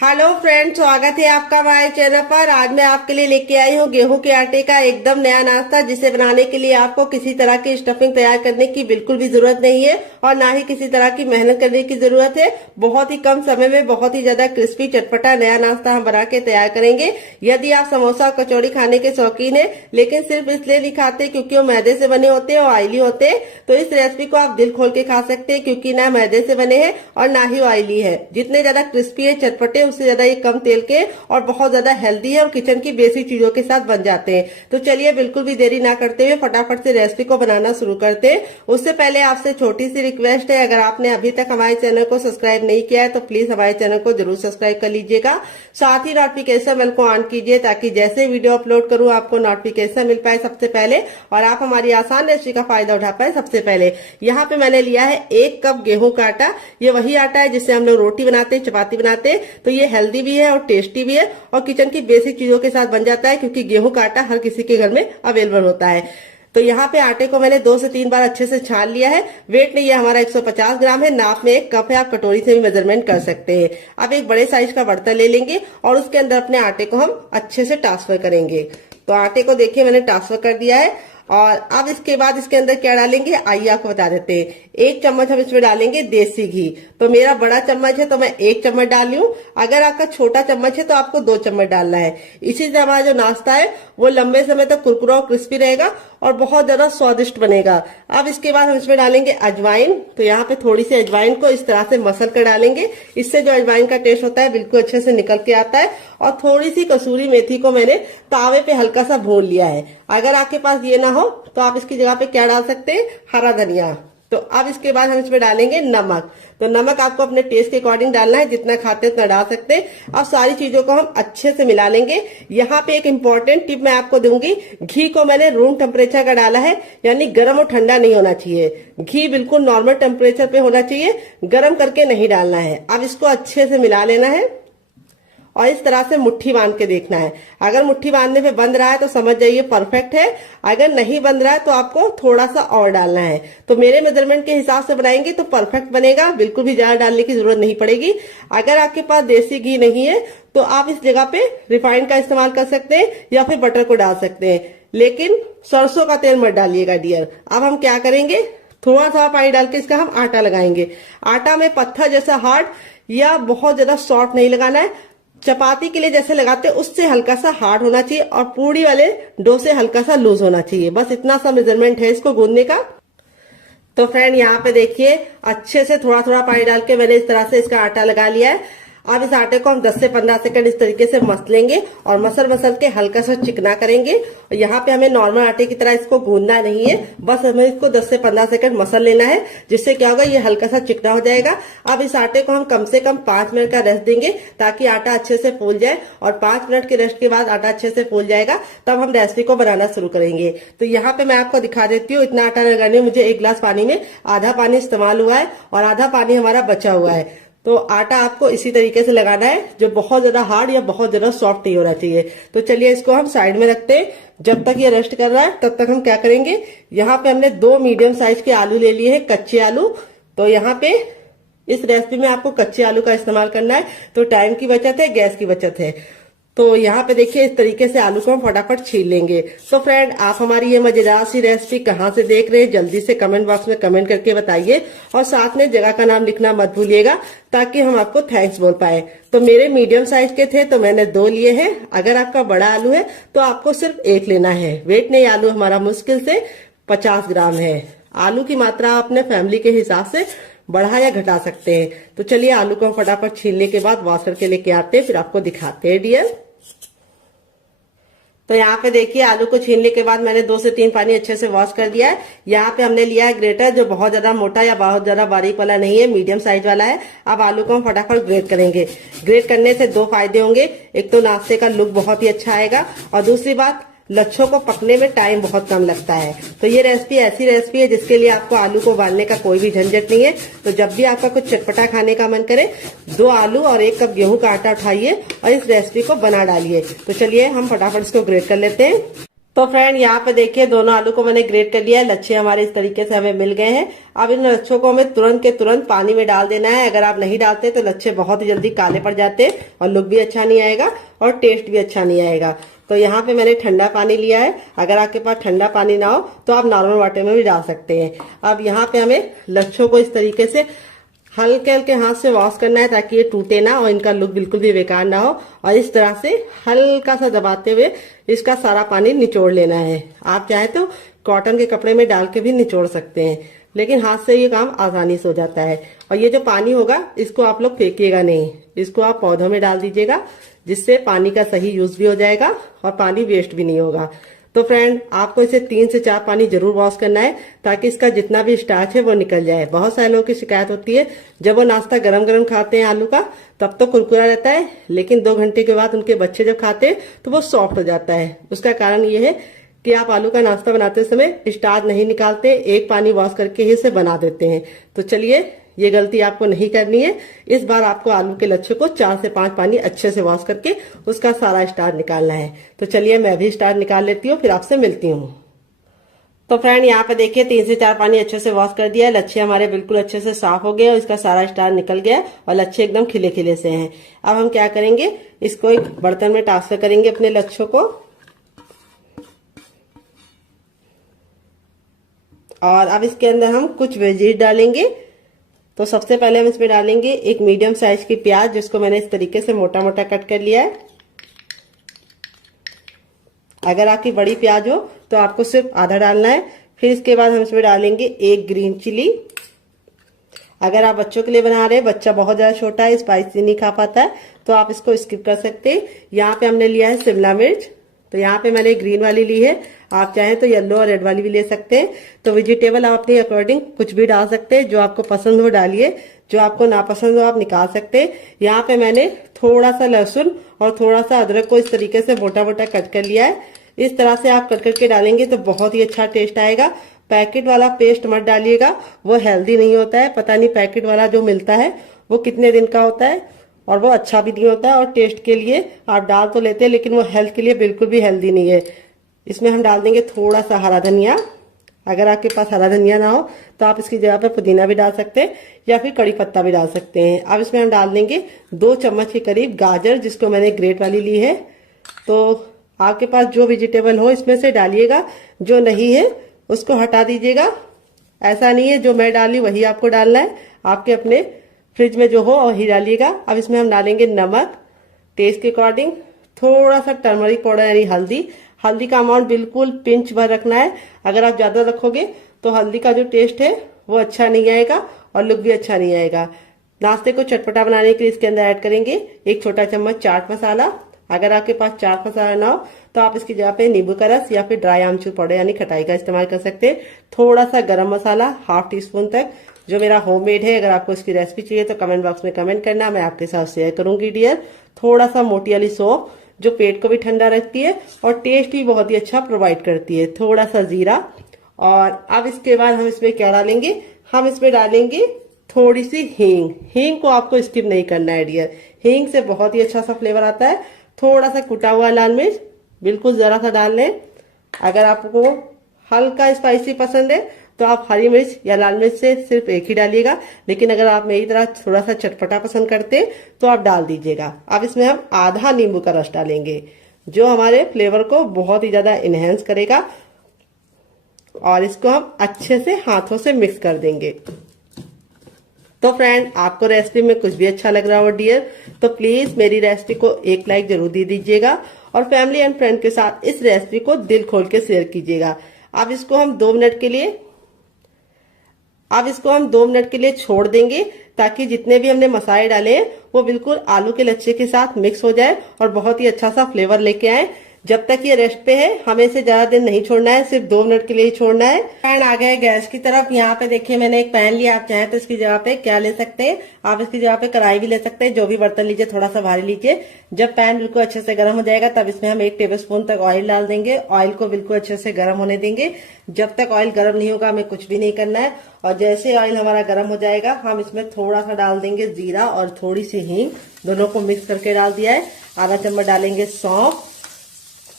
Hello friends, स्वागत है आपका हमारे चैनल पर। आज मैं आपके लिए लेके आई हूँ गेहूं के आटे का एकदम नया नाश्ता, जिसे बनाने के लिए आपको किसी तरह की स्टफिंग तैयार करने की बिल्कुल भी जरूरत नहीं है और ना ही किसी तरह की मेहनत करने की जरूरत है। बहुत ही कम समय में बहुत ही ज्यादा क्रिस्पी चटपटा नया नाश्ता हम बना के तैयार करेंगे। यदि आप समोसा और कचौड़ी खाने के शौकीन है लेकिन सिर्फ इसलिए नहीं खाते क्योंकि वो मैदे से बने होते हैं और ऑयली होते हैं, तो इस रेसिपी को आप दिल खोल के खा सकते हैं क्योंकि ना मैदे से बने हैं और ना ही ऑयली है। जितने ज्यादा क्रिस्पी है चटपटे उससे ज्यादा ये कम तेल के और बहुत ज्यादा हेल्दी है और किचन की बेसिक चीजों के साथ बन जाते हैं। तो चलिए बिल्कुल भी देरी ना करते हुए फटाफट से रेसिपी को बनाना शुरू करते हैं। उससे पहले आपसे छोटी सी रिक्वेस्ट है, अगर आपने अभी तक हमारे चैनल को सब्सक्राइब नहीं किया है तो प्लीज हमारे चैनल को जरूर सब्सक्राइब कर लीजिएगा। साथ ही नोटिफिकेशन बेल को ऑन कीजिए ताकि जैसे वीडियो अपलोड करूं आपको नोटिफिकेशन मिल पाए सबसे पहले और आप हमारी आसान रेसिपी का फायदा उठा पाए सबसे पहले। यहाँ पे मैंने लिया है 1 कप गेहूं का आटा। ये वही आटा है जिससे हम लोग रोटी बनाते हैं, चपाती बनाते हैं। तो ये हेल्दी भी है और टेस्टी भी है और किचन की बेसिक चीजों के साथ बन जाता है क्योंकि गेहूं का आटा हर किसी के घर में अवेलेबल होता है। तो यहाँ पे आटे को मैंने 2 से 3 बार अच्छे से छान लिया है। वेट नहीं है हमारा 150 ग्राम है, नाप में 1 कप है, आप कटोरी से भी मेजरमेंट कर सकते हैं। अब एक बड़े साइज का बर्तन ले लेंगे और उसके अंदर अपने आटे को हम अच्छे से ट्रांसफर करेंगे। तो आटे को देखिए मैंने ट्रांसफर कर दिया है और अब इसके बाद इसके अंदर क्या डालेंगे आइए आपको बता देते हैं। 1 चम्मच हम इसमें डालेंगे देसी घी। तो मेरा बड़ा चम्मच है तो मैं 1 चम्मच डाल रही हूँ। अगर आपका छोटा चम्मच है तो आपको 2 चम्मच डालना है। इसी से हमारा जो नाश्ता है वो लंबे समय तक कुरकुरा और क्रिस्पी रहेगा और बहुत ज्यादा स्वादिष्ट बनेगा। अब इसके बाद हम इसमें डालेंगे अजवाइन। तो यहाँ पे थोड़ी सी अजवाइन को इस तरह से मसल कर डालेंगे, इससे जो अजवाइन का टेस्ट होता है बिल्कुल अच्छे से निकल के आता है। और थोड़ी सी कसूरी मेथी को मैंने तावे पे हल्का सा भून लिया है। अगर आपके पास ये ना हो तो आप इसकी जगह पे क्या डाल सकते हैं, हरा धनिया। तो अब इसके बाद हम इसमें डालेंगे नमक। तो नमक आपको अपने टेस्ट के अकॉर्डिंग डालना है, जितना खाते हैं उतना डाल सकते हैं। अब सारी चीजों को हम अच्छे से मिला लेंगे। यहाँ पे एक इम्पोर्टेंट टिप मैं आपको दूंगी, घी को मैंने रूम टेम्परेचर का डाला है, यानी गर्म और ठंडा नहीं होना चाहिए। घी बिल्कुल नॉर्मल टेम्परेचर पे होना चाहिए, गर्म करके नहीं डालना है। अब इसको अच्छे से मिला लेना है और इस तरह से मुट्ठी बांध के देखना है। अगर मुट्ठी बांधने पे बंध रहा है तो समझ जाइए परफेक्ट है, अगर नहीं बंध रहा है तो आपको थोड़ा सा और डालना है। तो मेरे मेजरमेंट के हिसाब से बनाएंगे तो परफेक्ट बनेगा, बिल्कुल भी ज्यादा डालने की जरूरत नहीं पड़ेगी। अगर आपके पास देसी घी नहीं है तो आप इस जगह पे रिफाइंड का इस्तेमाल कर सकते हैं या फिर बटर को डाल सकते हैं, लेकिन सरसों का तेल मत डालिएगा डियर। अब हम क्या करेंगे, थोड़ा सा पानी डाल के इसका हम आटा लगाएंगे। आटा में पत्थर जैसा हार्ड या बहुत ज्यादा सॉफ्ट नहीं लगाना है, चपाती के लिए जैसे लगाते हैं उससे हल्का सा हार्ड होना चाहिए और पूड़ी वाले डो से हल्का सा लूज होना चाहिए। बस इतना सा मेजरमेंट है इसको गूंदने का। तो फ्रेंड यहाँ पे देखिए अच्छे से थोड़ा थोड़ा पानी डाल के मैंने इस तरह से इसका आटा लगा लिया है। अब इस आटे को हम 10 से 15 सेकंड इस तरीके से मसलेंगे और मसल के हल्का सा चिकना करेंगे। और यहाँ पे हमें नॉर्मल आटे की तरह इसको गूंदना नहीं है, बस हमें इसको 10 से 15 सेकंड मसल लेना है, जिससे क्या होगा ये हल्का सा चिकना हो जाएगा। अब इस आटे को हम कम से कम 5 मिनट का रेस्ट देंगे ताकि आटा अच्छे से फूल जाए और 5 मिनट के रेस्ट के बाद आटा अच्छे से फूल जाएगा तब हम रेसिपी को बनाना शुरू करेंगे। तो यहाँ पे मैं आपको दिखा देती हूँ, इतना आटा लगाने में मुझे 1 गिलास पानी में आधा पानी इस्तेमाल हुआ है और आधा पानी हमारा बचा हुआ है। तो आटा आपको इसी तरीके से लगाना है, जो बहुत ज्यादा हार्ड या बहुत ज्यादा सॉफ्ट नहीं होना चाहिए। तो चलिए इसको हम साइड में रखते हैं। जब तक ये रेस्ट कर रहा है तब तक हम क्या करेंगे, यहाँ पे हमने 2 मीडियम साइज के आलू ले लिए हैं, कच्चे आलू। तो यहाँ पे इस रेसिपी में आपको कच्चे आलू का इस्तेमाल करना है, तो टाइम की बचत है, गैस की बचत है। तो यहाँ पे देखिए इस तरीके से आलू को हम फटाफट छील लेंगे। तो फ्रेंड आप हमारी ये मजेदार सी रेसिपी कहाँ से देख रहे हैं जल्दी से कमेंट बॉक्स में कमेंट करके बताइए और साथ में जगह का नाम लिखना मत भूलिएगा ताकि हम आपको थैंक्स बोल पाए। तो मेरे मीडियम साइज के थे तो मैंने 2 लिए हैं। अगर आपका बड़ा आलू है तो आपको सिर्फ 1 लेना है। वेट नहीं, आलू हमारा मुश्किल से 50 ग्राम है। आलू की मात्रा अपने फैमिली के हिसाब से बढ़ा या घटा सकते हैं। तो चलिए आलू को फटाफट छीलने के बाद वॉश करके लेके आते हैं, फिर आपको दिखाते हैं डियर। तो यहाँ पे देखिए आलू को छीलने के बाद मैंने 2 से 3 पानी अच्छे से वॉश कर दिया है। यहाँ पे हमने लिया है ग्रेटर, जो बहुत ज्यादा मोटा या बहुत ज्यादा बारीक वाला नहीं है, मीडियम साइज वाला है। अब आलू को हम फटाफट ग्रेट करेंगे। ग्रेट करने से 2 फायदे होंगे, एक तो नाश्ते का लुक बहुत ही अच्छा आएगा और दूसरी बात लच्छों को पकने में टाइम बहुत कम लगता है। तो ये रेसिपी ऐसी रेसिपी है जिसके लिए आपको आलू को उबालने का कोई भी झंझट नहीं है। तो जब भी आपका कुछ चटपटा खाने का मन करे 2 आलू और 1 कप गेहूं का आटा उठाइए और इस रेसिपी को बना डालिए। तो चलिए हम फटाफट इसको ग्रेट कर लेते हैं। तो तो फ्रेंड यहाँ पे देखिए दोनों आलू को मैंने ग्रेट कर लिया है। लच्छे हमारे इस तरीके से हमें मिल गए हैं। अब इन लच्छों को हमें तुरंत के तुरंत पानी में डाल देना है। अगर आप नहीं डालते तो लच्छे बहुत ही जल्दी काले पड़ जाते हैं और लुक भी अच्छा नहीं आएगा और टेस्ट भी अच्छा नहीं आएगा। तो यहाँ पे मैंने ठंडा पानी लिया है। अगर आपके पास ठंडा पानी ना हो तो आप नॉर्मल वाटर में भी डाल सकते हैं। अब यहाँ पे हमें लच्छों को इस तरीके से हल्के हल्के हाथ से वॉश करना है ताकि ये टूटे ना और इनका लुक बिल्कुल भी बेकार ना हो। और इस तरह से हल्का सा दबाते हुए इसका सारा पानी निचोड़ लेना है। आप चाहे तो कॉटन के कपड़े में डाल के भी निचोड़ सकते हैं, लेकिन हाथ से ये काम आसानी से हो जाता है। और ये जो पानी होगा इसको आप लोग फेंकिएगा नहीं, इसको आप पौधों में डाल दीजिएगा, जिससे पानी का सही यूज भी हो जाएगा और पानी वेस्ट भी नहीं होगा। तो फ्रेंड आपको इसे 3 से 4 पानी जरूर वॉश करना है ताकि इसका जितना भी स्टार्च है वो निकल जाए। बहुत सारे लोगों की शिकायत होती है जब वो नाश्ता गरम गरम खाते हैं आलू का तब तो कुरकुरा रहता है, लेकिन 2 घंटे के बाद उनके बच्चे जब खाते हैं तो वो सॉफ्ट हो जाता है। उसका कारण ये है कि आप आलू का नाश्ता बनाते समय स्टार्च नहीं निकालते, एक पानी वॉश करके ही इसे बना देते हैं। तो चलिए ये गलती आपको नहीं करनी है। इस बार आपको आलू के लच्छे को 4 से 5 पानी अच्छे से वॉश करके उसका सारा स्टार्च निकालना है। तो चलिए मैं भी स्टार्च निकाल लेती हूँ, फिर आपसे मिलती हूँ। तो फ्रेंड यहाँ पे देखिए 3 से 4 पानी अच्छे से वॉश कर दिया है। लच्छे हमारे बिल्कुल अच्छे से साफ हो गए और इसका सारा स्टार्च निकल गया और लच्छे एकदम खिले खिले से हैं। अब हम क्या करेंगे, इसको एक बर्तन में ट्रांसफर करेंगे अपने लच्छों को। और अब इसके अंदर हम कुछ वेजीज डालेंगे। तो सबसे पहले हम इसमें डालेंगे एक मीडियम साइज की प्याज, जिसको मैंने इस तरीके से मोटा मोटा कट कर लिया है। अगर आपकी बड़ी प्याज हो तो आपको सिर्फ आधा डालना है। फिर इसके बाद हम इसमें डालेंगे 1 ग्रीन चिली। अगर आप बच्चों के लिए बना रहे हैं, बच्चा बहुत ज्यादा छोटा है, स्पाइसी नहीं खा पाता है, तो आप इसको स्किप कर सकते हैं। यहाँ पे हमने लिया है शिमला मिर्च। तो यहाँ पे मैंने ग्रीन वाली ली है, आप चाहें तो येलो और रेड वाली भी ले सकते हैं। तो वेजिटेबल आप अपने अकॉर्डिंग कुछ भी डाल सकते हैं, जो आपको पसंद हो डालिए, जो आपको नापसंद हो आप निकाल सकते हैं। यहाँ पे मैंने थोड़ा सा लहसुन और थोड़ा सा अदरक को इस तरीके से मोटा मोटा कट कर लिया है। इस तरह से आप कट करके डालेंगे तो बहुत ही अच्छा टेस्ट आएगा। पैकेट वाला पेस्ट मत डालिएगा, वो हेल्दी नहीं होता है। पता नहीं पैकेट वाला जो मिलता है वो कितने दिन का होता है और वो अच्छा भी नहीं होता है। और टेस्ट के लिए आप डाल तो लेते हैं, लेकिन वो हेल्थ के लिए बिल्कुल भी हेल्दी नहीं है। इसमें हम डाल देंगे थोड़ा सा हरा धनिया। अगर आपके पास हरा धनिया ना हो तो आप इसकी जगह पे पुदीना भी डाल सकते हैं या फिर कड़ी पत्ता भी डाल सकते हैं। अब इसमें हम डाल देंगे 2 चम्मच के करीब गाजर, जिसको मैंने ग्रेट वाली ली है। तो आपके पास जो वेजिटेबल हो इसमें से डालिएगा, जो नहीं है उसको हटा दीजिएगा। ऐसा नहीं है जो मैं डाली वही आपको डालना है, आपके अपने फ्रिज में जो हो वही डालिएगा। अब इसमें हम डालेंगे नमक टेस्ट के अकॉर्डिंग, थोड़ा सा टर्मरिक पाउडर यानी हल्दी। हल्दी का अमाउंट बिल्कुल पिंच भर रखना है। अगर आप ज्यादा रखोगे तो हल्दी का जो टेस्ट है वो अच्छा नहीं आएगा और लुक भी अच्छा नहीं आएगा। नाश्ते को चटपटा बनाने के लिए इसके अंदर ऐड करेंगे 1 छोटा चम्मच चाट मसाला। अगर आपके पास चाट मसाला ना हो तो आप इसकी जगह पे नींबू का रस या फिर ड्राई आमचूर पाउडर यानी खटाई का इस्तेमाल कर सकते हैं। थोड़ा सा गरम मसाला 1/2 टीस्पून तक, जो मेरा होममेड है। अगर आपको इसकी रेसिपी चाहिए तो कमेंट बॉक्स में कमेंट करना, मैं आपके साथ शेयर करूंगी डियर। थोड़ा सा मोटी वाली सौंफ, जो पेट को भी ठंडा रखती है और टेस्ट भी बहुत ही अच्छा प्रोवाइड करती है। थोड़ा सा जीरा। और अब इसके बाद हम इसमें क्या डालेंगे, हम इसमें डालेंगे थोड़ी सी हींग। हींग को आपको स्किप नहीं करना है डियर, हींग से बहुत ही अच्छा सा फ्लेवर आता है। थोड़ा सा कुटा हुआ लाल मिर्च, बिल्कुल जरा सा डाल लें। अगर आपको हल्का स्पाइसी पसंद है तो आप हरी मिर्च या लाल मिर्च से सिर्फ एक ही डालिएगा, लेकिन अगर आप मेरी तरह थोड़ा सा चटपटा पसंद करते हैं तो आप डाल दीजिएगा। अब इसमें हम आधा नींबू का रस डालेंगे, जो हमारे फ्लेवर को बहुत ही ज्यादा इनहेंस करेगा। और इसको हम अच्छे से हाथों से मिक्स कर देंगे। तो फ्रेंड आपको रेसिपी में कुछ भी अच्छा लग रहा हो डियर, तो प्लीज मेरी रेसिपी को एक लाइक जरूर दे दीजिएगा और फैमिली एंड फ्रेंड के साथ इस रेसिपी को दिल खोल के शेयर कीजिएगा। अब इसको हम 2 मिनट के लिए छोड़ देंगे, ताकि जितने भी हमने मसाले डाले हैं वो बिल्कुल आलू के लच्छे के साथ मिक्स हो जाए और बहुत ही अच्छा सा फ्लेवर लेके आए। जब तक ये रेस्ट पे है हमें इसे ज्यादा देर नहीं छोड़ना है, सिर्फ 2 मिनट के लिए ही छोड़ना है। पैन आ गया गैस की तरफ। यहाँ पे देखिए मैंने एक पैन लिया, आप चाहें तो इसकी जगह पे क्या ले सकते हैं, आप इसकी जगह पे कढ़ाई भी ले सकते हैं। जो भी बर्तन लीजिए थोड़ा सा भारी लीजिए। जब पैन बिल्कुल अच्छे से गर्म हो जाएगा तब इसमें हम 1 टेबलस्पून तक ऑयल डाल देंगे। ऑयल को बिल्कुल अच्छे से गर्म होने देंगे। जब तक ऑयल गर्म नहीं होगा हमें कुछ भी नहीं करना है। और जैसे ऑयल हमारा गर्म हो जाएगा हम इसमें थोड़ा सा डाल देंगे जीरा और थोड़ी सी हींग, दोनों को मिक्स करके डाल दिया है। आधा चम्मच डालेंगे सौंफ,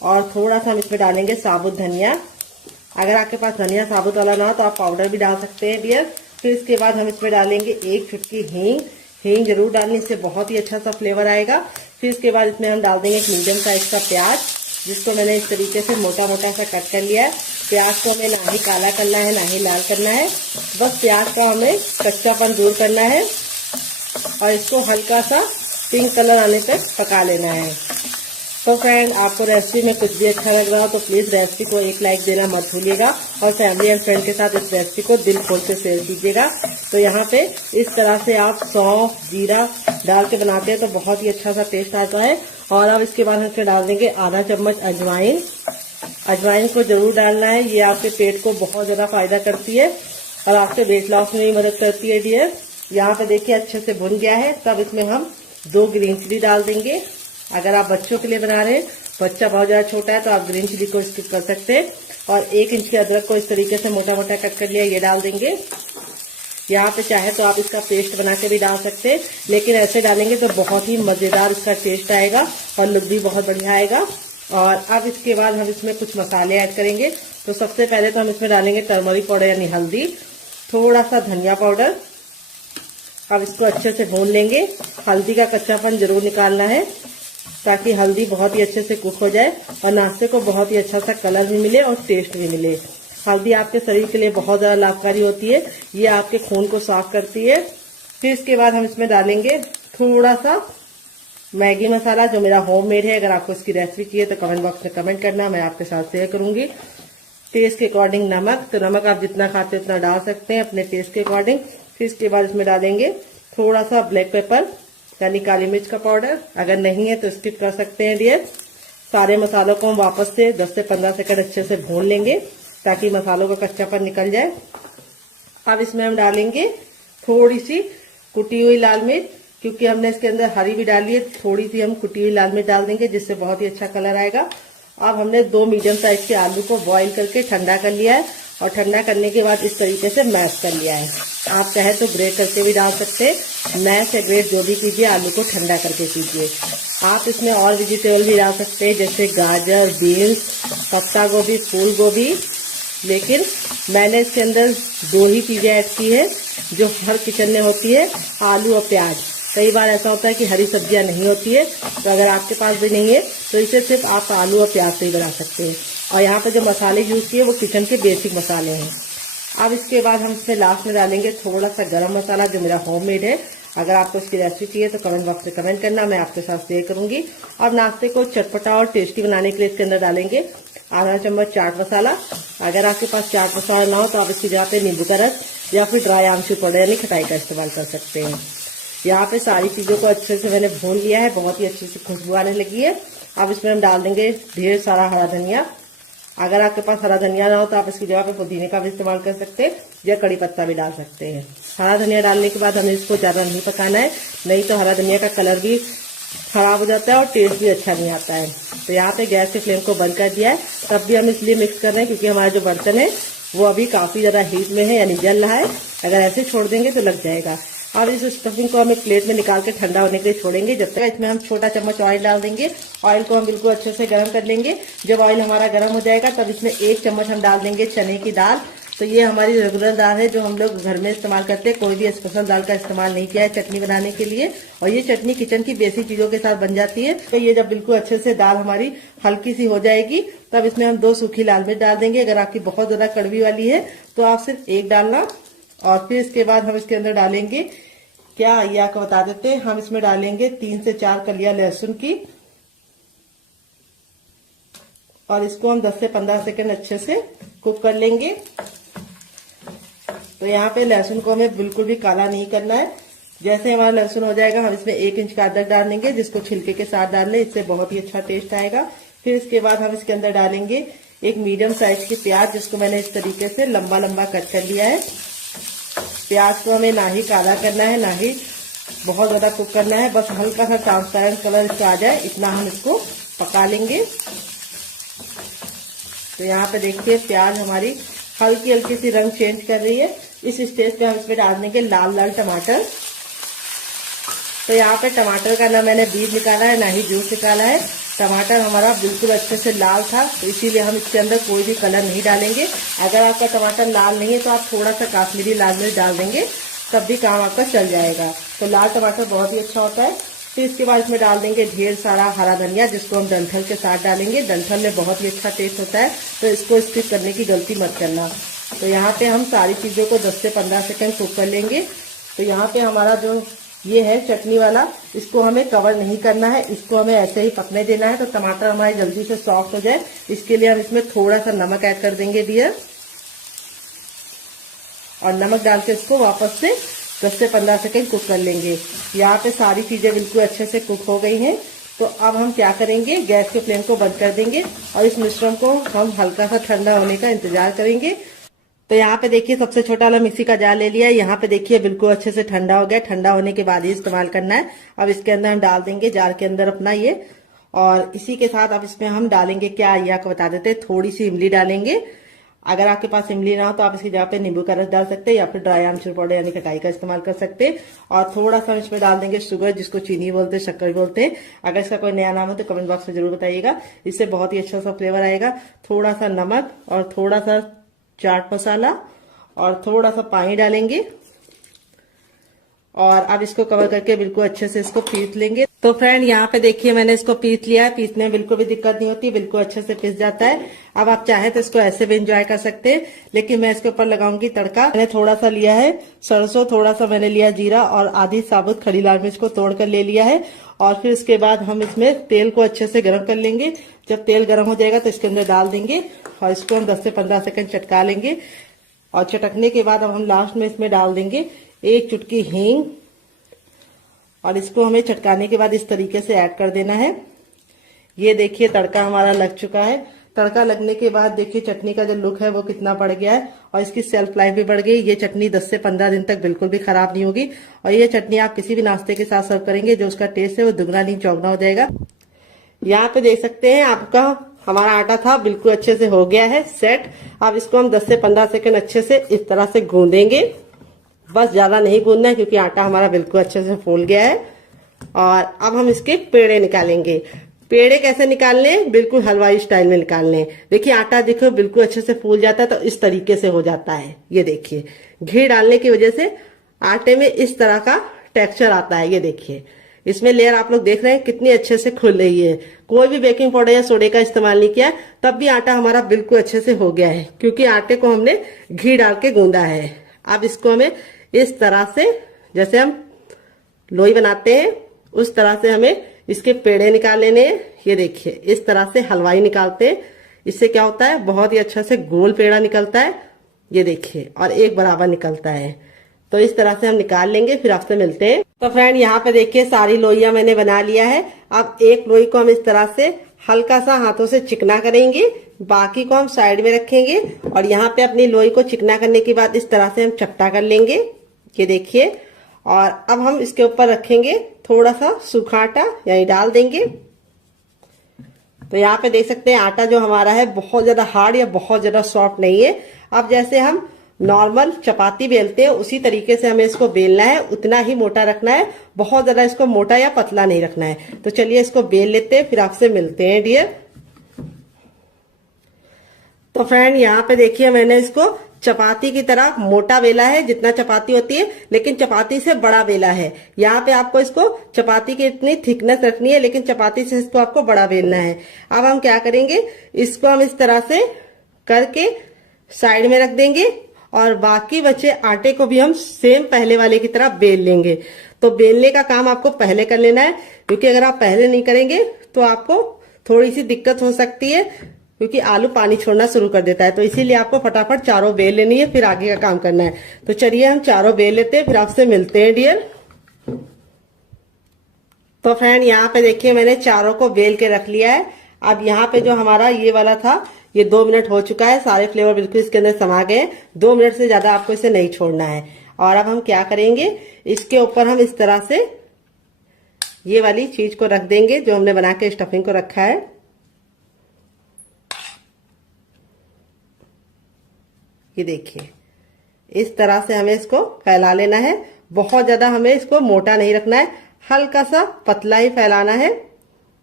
और थोड़ा सा हम इसमें डालेंगे साबुत धनिया। अगर आपके पास धनिया साबुत वाला ना हो तो आप पाउडर भी डाल सकते हैं डियर। फिर इसके बाद हम इसमें डालेंगे 1 चुटकी हींग। हींग जरूर डालनी, इससे बहुत ही अच्छा सा फ्लेवर आएगा। फिर इसके बाद इसमें हम डाल देंगे एक मीडियम साइज का प्याज, जिसको मैंने इस तरीके से मोटा मोटा सा कट कर लिया है। प्याज को हमें ना ही काला करना है ना ही लाल करना है, बस प्याज का हमें कच्चापन दूर करना है और इसको हल्का सा पिंक कलर आने तक पका लेना है। तो फ्रेंड, आपको रेसिपी में कुछ भी अच्छा लग रहा हो तो प्लीज रेसिपी को एक लाइक देना मत भूलिएगा और फैमिली एंड फ्रेंड के साथ इस रेसिपी को दिल खोल के शेयर कीजिएगा। तो यहाँ पे इस तरह से आप सौंफ जीरा डाल के बनाते हैं तो बहुत ही अच्छा सा टेस्ट आता है। और अब इसके बाद हम इसमें डाल देंगे आधा चम्मच अजवाइन। अजवाइन को जरूर डालना है, ये आपके पेट को बहुत ज्यादा फायदा करती है और आपके वेट लॉस में भी मदद करती है डियर। यहाँ पे देखिए अच्छे से भुन गया है। तब इसमें हम 2 ग्रीन चिली डाल देंगे। अगर आप बच्चों के लिए बना रहे हैं, बच्चा बहुत ज्यादा छोटा है तो आप ग्रीन चिली को स्किप कर सकते हैं। और 1 इंच के अदरक को इस तरीके से मोटा मोटा कट कर लिया, ये डाल देंगे। यहाँ पे चाहे तो आप इसका पेस्ट बना के भी डाल सकते हैं, लेकिन ऐसे डालेंगे तो बहुत ही मजेदार इसका टेस्ट आएगा और लुक भी बहुत बढ़िया आएगा। और अब इसके बाद हम इसमें कुछ मसाले ऐड करेंगे। तो सबसे पहले तो हम इसमें डालेंगे टर्मरिक पाउडर यानी हल्दी, थोड़ा सा धनिया पाउडर। अब इसको अच्छे से भून लेंगे। हल्दी का कच्चापन जरूर निकालना है ताकि हल्दी बहुत ही अच्छे से कुक हो जाए और नाश्ते को बहुत ही अच्छा सा कलर भी मिले और टेस्ट भी मिले। हल्दी आपके शरीर के लिए बहुत ज्यादा लाभकारी होती है, ये आपके खून को साफ करती है। फिर इसके बाद हम इसमें डालेंगे थोड़ा सा मैगी मसाला, जो मेरा होममेड है। अगर आपको इसकी रेसिपी चाहिए तो कमेंट बॉक्स में कमेंट करना, मैं आपके साथ शेयर करूंगी। टेस्ट के अकॉर्डिंग नमक, तो नमक आप जितना खाते हैं उतना डाल सकते हैं अपने टेस्ट के अकॉर्डिंग। फिर इसके बाद इसमें डालेंगे थोड़ा सा ब्लैक पेपर यानी काली मिर्च का पाउडर। अगर नहीं है तो स्किप कर सकते हैं डियर। सारे मसालों को हम वापस से 10 से 15 सेकंड अच्छे से भून लेंगे ताकि मसालों का कच्चापन निकल जाए। अब इसमें हम डालेंगे थोड़ी सी कुटी हुई लाल मिर्च, क्योंकि हमने इसके अंदर हरी भी डाली है, थोड़ी सी हम कुटी हुई लाल मिर्च डाल देंगे जिससे बहुत ही अच्छा कलर आएगा। अब हमने 2 मीडियम साइज के आलू को बॉईल करके ठंडा कर लिया है और ठंडा करने के बाद इस तरीके से मैश कर लिया है। आप चाहे तो ग्रेट करके भी डाल सकते हैं, मैश या ग्रेट जो भी कीजिए, आलू को ठंडा करके कीजिए। आप इसमें और वेजिटेबल भी डाल सकते हैं जैसे गाजर, बीन्स, पत्ता गोभी, फूल गोभी, लेकिन मैंने इसके अंदर 2 ही चीजें ऐड की है जो हर किचन में होती है, आलू और प्याज। कई बार ऐसा होता है कि हरी सब्जियां नहीं होती है, तो अगर आपके पास भी नहीं है तो इसे सिर्फ आप आलू और प्याज से ही बना सकते हैं। और यहाँ पे जो मसाले यूज किए वो किचन के बेसिक मसाले हैं। अब इसके बाद हम इसमें लास्ट में डालेंगे थोड़ा सा गरम मसाला, जो मेरा होममेड है। अगर आपको इसकी रेसिपी चाहिए तो कमेंट बॉक्स में कमेंट करना, मैं आपके साथ शेयर करूंगी। और नाश्ते को चटपटा और टेस्टी बनाने के लिए इसके अंदर डालेंगे आधा चम्मच चाट मसाला। अगर आपके पास चाट मसाला ना हो तो आप इसकी जगह पे नींबू का रस या फिर ड्राई आमचूर पाउडर यानी खटाई का इस्तेमाल कर सकते हैं। यहाँ पे सारी चीजों को अच्छे से मैंने भून लिया है, बहुत ही अच्छी सी खुशबू आने लगी है। अब इसमें हम डाल देंगे ढेर सारा हरा धनिया। अगर आपके पास हरा धनिया ना हो तो आप इसकी जगह पे पुदीने का भी इस्तेमाल कर सकते हैं या कड़ी पत्ता भी डाल सकते हैं। हरा धनिया डालने के बाद हमें इसको ज्यादा नहीं पकाना है, नहीं तो हरा धनिया का कलर भी खराब हो जाता है और टेस्ट भी अच्छा नहीं आता है। तो यहाँ पे गैस के फ्लेम को बंद कर दिया है। तब भी हम इसलिए मिक्स कर रहे हैं क्योंकि हमारा जो बर्तन है वो अभी काफी ज्यादा हीट में है यानी जल रहा है। अगर ऐसे छोड़ देंगे तो लग जाएगा। अब इस स्टफिंग को हम एक प्लेट में निकाल के ठंडा होने के लिए छोड़ेंगे। जब तक इसमें हम छोटा चम्मच ऑयल डाल देंगे। ऑयल को हम बिल्कुल अच्छे से गर्म कर लेंगे। जब ऑयल हमारा गर्म हो जाएगा तब इसमें 1 चम्मच हम डाल देंगे चने की दाल। तो ये हमारी रेगुलर दाल है जो हम लोग घर में इस्तेमाल करते हैं, कोई भी स्पेशल दाल का इस्तेमाल नहीं किया है चटनी बनाने के लिए। और ये चटनी किचन की बेसिक चीजों के साथ बन जाती है। तो ये जब बिल्कुल अच्छे से दाल हमारी हल्की सी हो जाएगी तब इसमें हम 2 सूखी लाल मिर्च डाल देंगे। अगर आपकी बहुत ज्यादा कड़वी वाली है तो आप सिर्फ 1 डालना। और फिर इसके बाद हम इसके अंदर डालेंगे, क्या ये आपको बता देते हैं, हम इसमें डालेंगे 3 से 4 कलियां लहसुन की। और इसको हम 10 से 15 सेकंड अच्छे से कुक कर लेंगे। तो यहाँ पे लहसुन को हमें बिल्कुल भी काला नहीं करना है। जैसे हमारा लहसुन हो जाएगा हम इसमें 1 इंच का अदरक डाल देंगे, जिसको छिलके के साथ डाल लें, इससे बहुत ही अच्छा टेस्ट आएगा। फिर इसके बाद हम इसके अंदर डालेंगे एक मीडियम साइज की प्याज, जिसको मैंने इस तरीके से लंबा लंबा कट कर लिया है। प्याज को हमें ना ही काला करना है ना ही बहुत ज्यादा कुक करना है, बस हल्का सा ट्रांसपेरेंट कलर इसका आ जाए इतना हम इसको पका लेंगे। तो यहाँ पे देखिए प्याज हमारी हल्की हल्की सी रंग चेंज कर रही है। इस स्टेज पे हम इसमें डाल देंगे लाल लाल टमाटर। तो यहाँ पे टमाटर का ना मैंने बीज निकाला है ना ही जूस निकाला है, टमाटर हमारा बिल्कुल अच्छे से लाल था, तो इसीलिए हम इसके अंदर कोई भी कलर नहीं डालेंगे। अगर आपका टमाटर लाल नहीं है तो आप थोड़ा सा काश्मीरी लाल मिर्च डाल देंगे, तब भी काम आपका चल जाएगा। तो लाल टमाटर बहुत ही अच्छा होता है। फिर इसके बाद इसमें डाल देंगे ढेर सारा हरा धनिया, जिसको हम डंठल के साथ डालेंगे। डंठल में बहुत ही अच्छा टेस्ट होता है, तो इसको स्किप करने की गलती मत करना। तो यहाँ पे हम सारी चीज़ों को 10 से 15 सेकंड कुक कर लेंगे। तो यहाँ पे हमारा जो ये है चटनी वाला, इसको हमें कवर नहीं करना है, इसको हमें ऐसे ही पकने देना है। तो टमाटर हमारे जल्दी से सॉफ्ट हो जाए, इसके लिए हम इसमें थोड़ा सा नमक ऐड कर देंगे डियर, और नमक डाल के इसको वापस से 10 से 15 सेकंड कुक कर लेंगे। यहाँ पे सारी चीजें बिल्कुल अच्छे से कुक हो गई हैं। तो अब हम क्या करेंगे, गैस के फ्लेम को बंद कर देंगे और इस मिश्रण को हम हल्का सा ठंडा होने का इंतजार करेंगे। तो यहाँ पे देखिए सबसे छोटा वाला मिक्सी का जार ले लिया है। यहाँ पे देखिए बिल्कुल अच्छे से ठंडा हो गया। ठंडा होने के बाद ही इस्तेमाल करना है। अब इसके अंदर हम डाल देंगे जार के अंदर अपना ये, और इसी के साथ अब इसमें हम डालेंगे क्या, ये आपको बता देते हैं, थोड़ी सी इमली डालेंगे। अगर आपके पास इमली ना हो तो आप इसकी जगह पे नींबू का रस डाल सकते हैं, या फिर ड्राई आमचूर पाउडर यानी खटाई का इस्तेमाल कर सकते हैं। और थोड़ा सा इसमें डाल देंगे शुगर, जिसको चीनी बोलते हैं, शक्कर बोलते हैं। अगर इसका कोई नया नाम हो तो कमेंट बॉक्स में जरूर बताइएगा, इससे बहुत ही अच्छा सा फ्लेवर आएगा। थोड़ा सा नमक और थोड़ा सा चाट मसाला और थोड़ा सा पानी डालेंगे, और अब इसको कवर करके बिल्कुल अच्छे से इसको पीस लेंगे। तो फ्रेंड यहाँ पे देखिए मैंने इसको पीस लिया है। पीसने में बिल्कुल भी दिक्कत नहीं होती, बिल्कुल अच्छे से पीस जाता है। अब आप चाहे तो इसको ऐसे भी एंजॉय कर सकते हैं, लेकिन मैं इसके ऊपर लगाऊंगी तड़का। मैंने थोड़ा सा लिया है सरसों, थोड़ा सा मैंने लिया जीरा, और आधी साबुत खड़ी लाल मिर्च को तोड़ कर ले लिया है। और फिर इसके बाद हम इसमें तेल को अच्छे से गर्म कर लेंगे। जब तेल गर्म हो जाएगा तो इसके अंदर डाल देंगे, और इसको हम 10 से 15 सेकंड चटका लेंगे। और चटकने के बाद अब हम लास्ट में इसमें डाल देंगे 1 चुटकी हींग, और इसको हमें चटकाने के बाद इस तरीके से ऐड कर देना है। ये देखिए तड़का हमारा लग चुका है। तड़का लगने के बाद देखिए चटनी का जो लुक है वो कितना बढ़ गया है, और इसकी शेल्फ लाइफ भी बढ़ गई। ये चटनी 10 से 15 दिन तक बिल्कुल भी खराब नहीं होगी, और ये चटनी आप किसी भी नाश्ते के साथ सर्व करेंगे, जो उसका टेस्ट है वो दुगना नहीं चौगना हो जाएगा। यहाँ पे देख सकते हैं आपका हमारा आटा था बिल्कुल अच्छे से हो गया है सेट। अब इसको हम 10 से 15 सेकंड अच्छे से इस तरह से गूंदेंगे। बस ज्यादा नहीं गूंदना है, क्योंकि आटा हमारा बिल्कुल अच्छे से फूल गया है। और अब हम इसके पेड़े निकालेंगे। पेड़े कैसे निकालने हैं, बिल्कुल हलवाई स्टाइल में निकालने हैं। देखिए आटा देखो बिल्कुल अच्छे से फूल जाता है, तो इस तरीके से हो जाता है। ये देखिए घी डालने की वजह से आटे में इस तरह का टेक्सचर आता है। ये देखिए इसमें लेयर आप लोग देख रहे हैं कितनी अच्छे से खुल रही है। कोई भी बेकिंग पाउडर या सोडे का इस्तेमाल नहीं किया, तब भी आटा हमारा बिल्कुल अच्छे से हो गया है, क्योंकि आटे को हमने घी डाल के गूंदा है। अब इसको हमें इस तरह से, जैसे हम लोई बनाते हैं उस तरह से हमें इसके पेड़े निकाल लेने हैं। ये देखिए इस तरह से हलवाई निकालते हैं। इससे क्या होता है, बहुत ही अच्छा से गोल पेड़ा निकलता है। ये देखिए, और एक बराबर निकलता है। तो इस तरह से हम निकाल लेंगे, फिर आपसे मिलते हैं। तो फ्रेंड यहाँ पे देखिए सारी लोइयां मैंने बना लिया है। अब एक लोई को हम इस तरह से हल्का सा हाथों से चिकना करेंगे, बाकी को हम साइड में रखेंगे। और यहाँ पे अपनी लोई को चिकना करने के बाद इस तरह से हम चपटा कर लेंगे। ये देखिए, और अब हम इसके ऊपर रखेंगे थोड़ा सा सूखा आटा, यानी डाल देंगे। तो यहाँ पे देख सकते हैं आटा जो हमारा है बहुत ज्यादा हार्ड या बहुत ज्यादा सॉफ्ट नहीं है। अब जैसे हम नॉर्मल चपाती बेलते हैं उसी तरीके से हमें इसको बेलना है, उतना ही मोटा रखना है, बहुत ज्यादा इसको मोटा या पतला नहीं रखना है। तो चलिए इसको बेल लेते हैं, फिर आपसे मिलते हैं डियर। तो फ्रेंड यहाँ पे देखिए मैंने इसको चपाती की तरह मोटा बेला है, जितना चपाती होती है, लेकिन चपाती से बड़ा बेला है। यहाँ पे आपको इसको चपाती की इतनी थिकनेस रखनी है, लेकिन चपाती से इसको आपको बड़ा बेलना है। अब हम क्या करेंगे, इसको हम इस तरह से करके साइड में रख देंगे, और बाकी बचे आटे को भी हम सेम पहले वाले की तरह बेल लेंगे। तो बेलने का काम आपको पहले कर लेना है, क्योंकि अगर आप पहले नहीं करेंगे तो आपको थोड़ी सी दिक्कत हो सकती है, क्योंकि आलू पानी छोड़ना शुरू कर देता है। तो इसीलिए आपको फटाफट चारों बेल लेनी है, फिर आगे का काम करना है। तो चलिए हम चारों बेल लेते हैं, फिर आपसे मिलते हैं डियर। तो फ्रेंड यहाँ पे देखिए मैंने चारों को बेल के रख लिया है। अब यहाँ पे जो हमारा ये वाला था, ये 2 मिनट हो चुका है, सारे फ्लेवर बिल्कुल इसके अंदर समा गए। 2 मिनट से ज्यादा आपको इसे नहीं छोड़ना है। और अब हम क्या करेंगे, इसके ऊपर हम इस तरह से ये वाली चीज को रख देंगे जो हमने बना के स्टफिंग को रखा है। ये देखिए इस तरह से हमें इसको फैला लेना है। बहुत ज्यादा हमें इसको मोटा नहीं रखना है, हल्का सा पतला ही फैलाना है।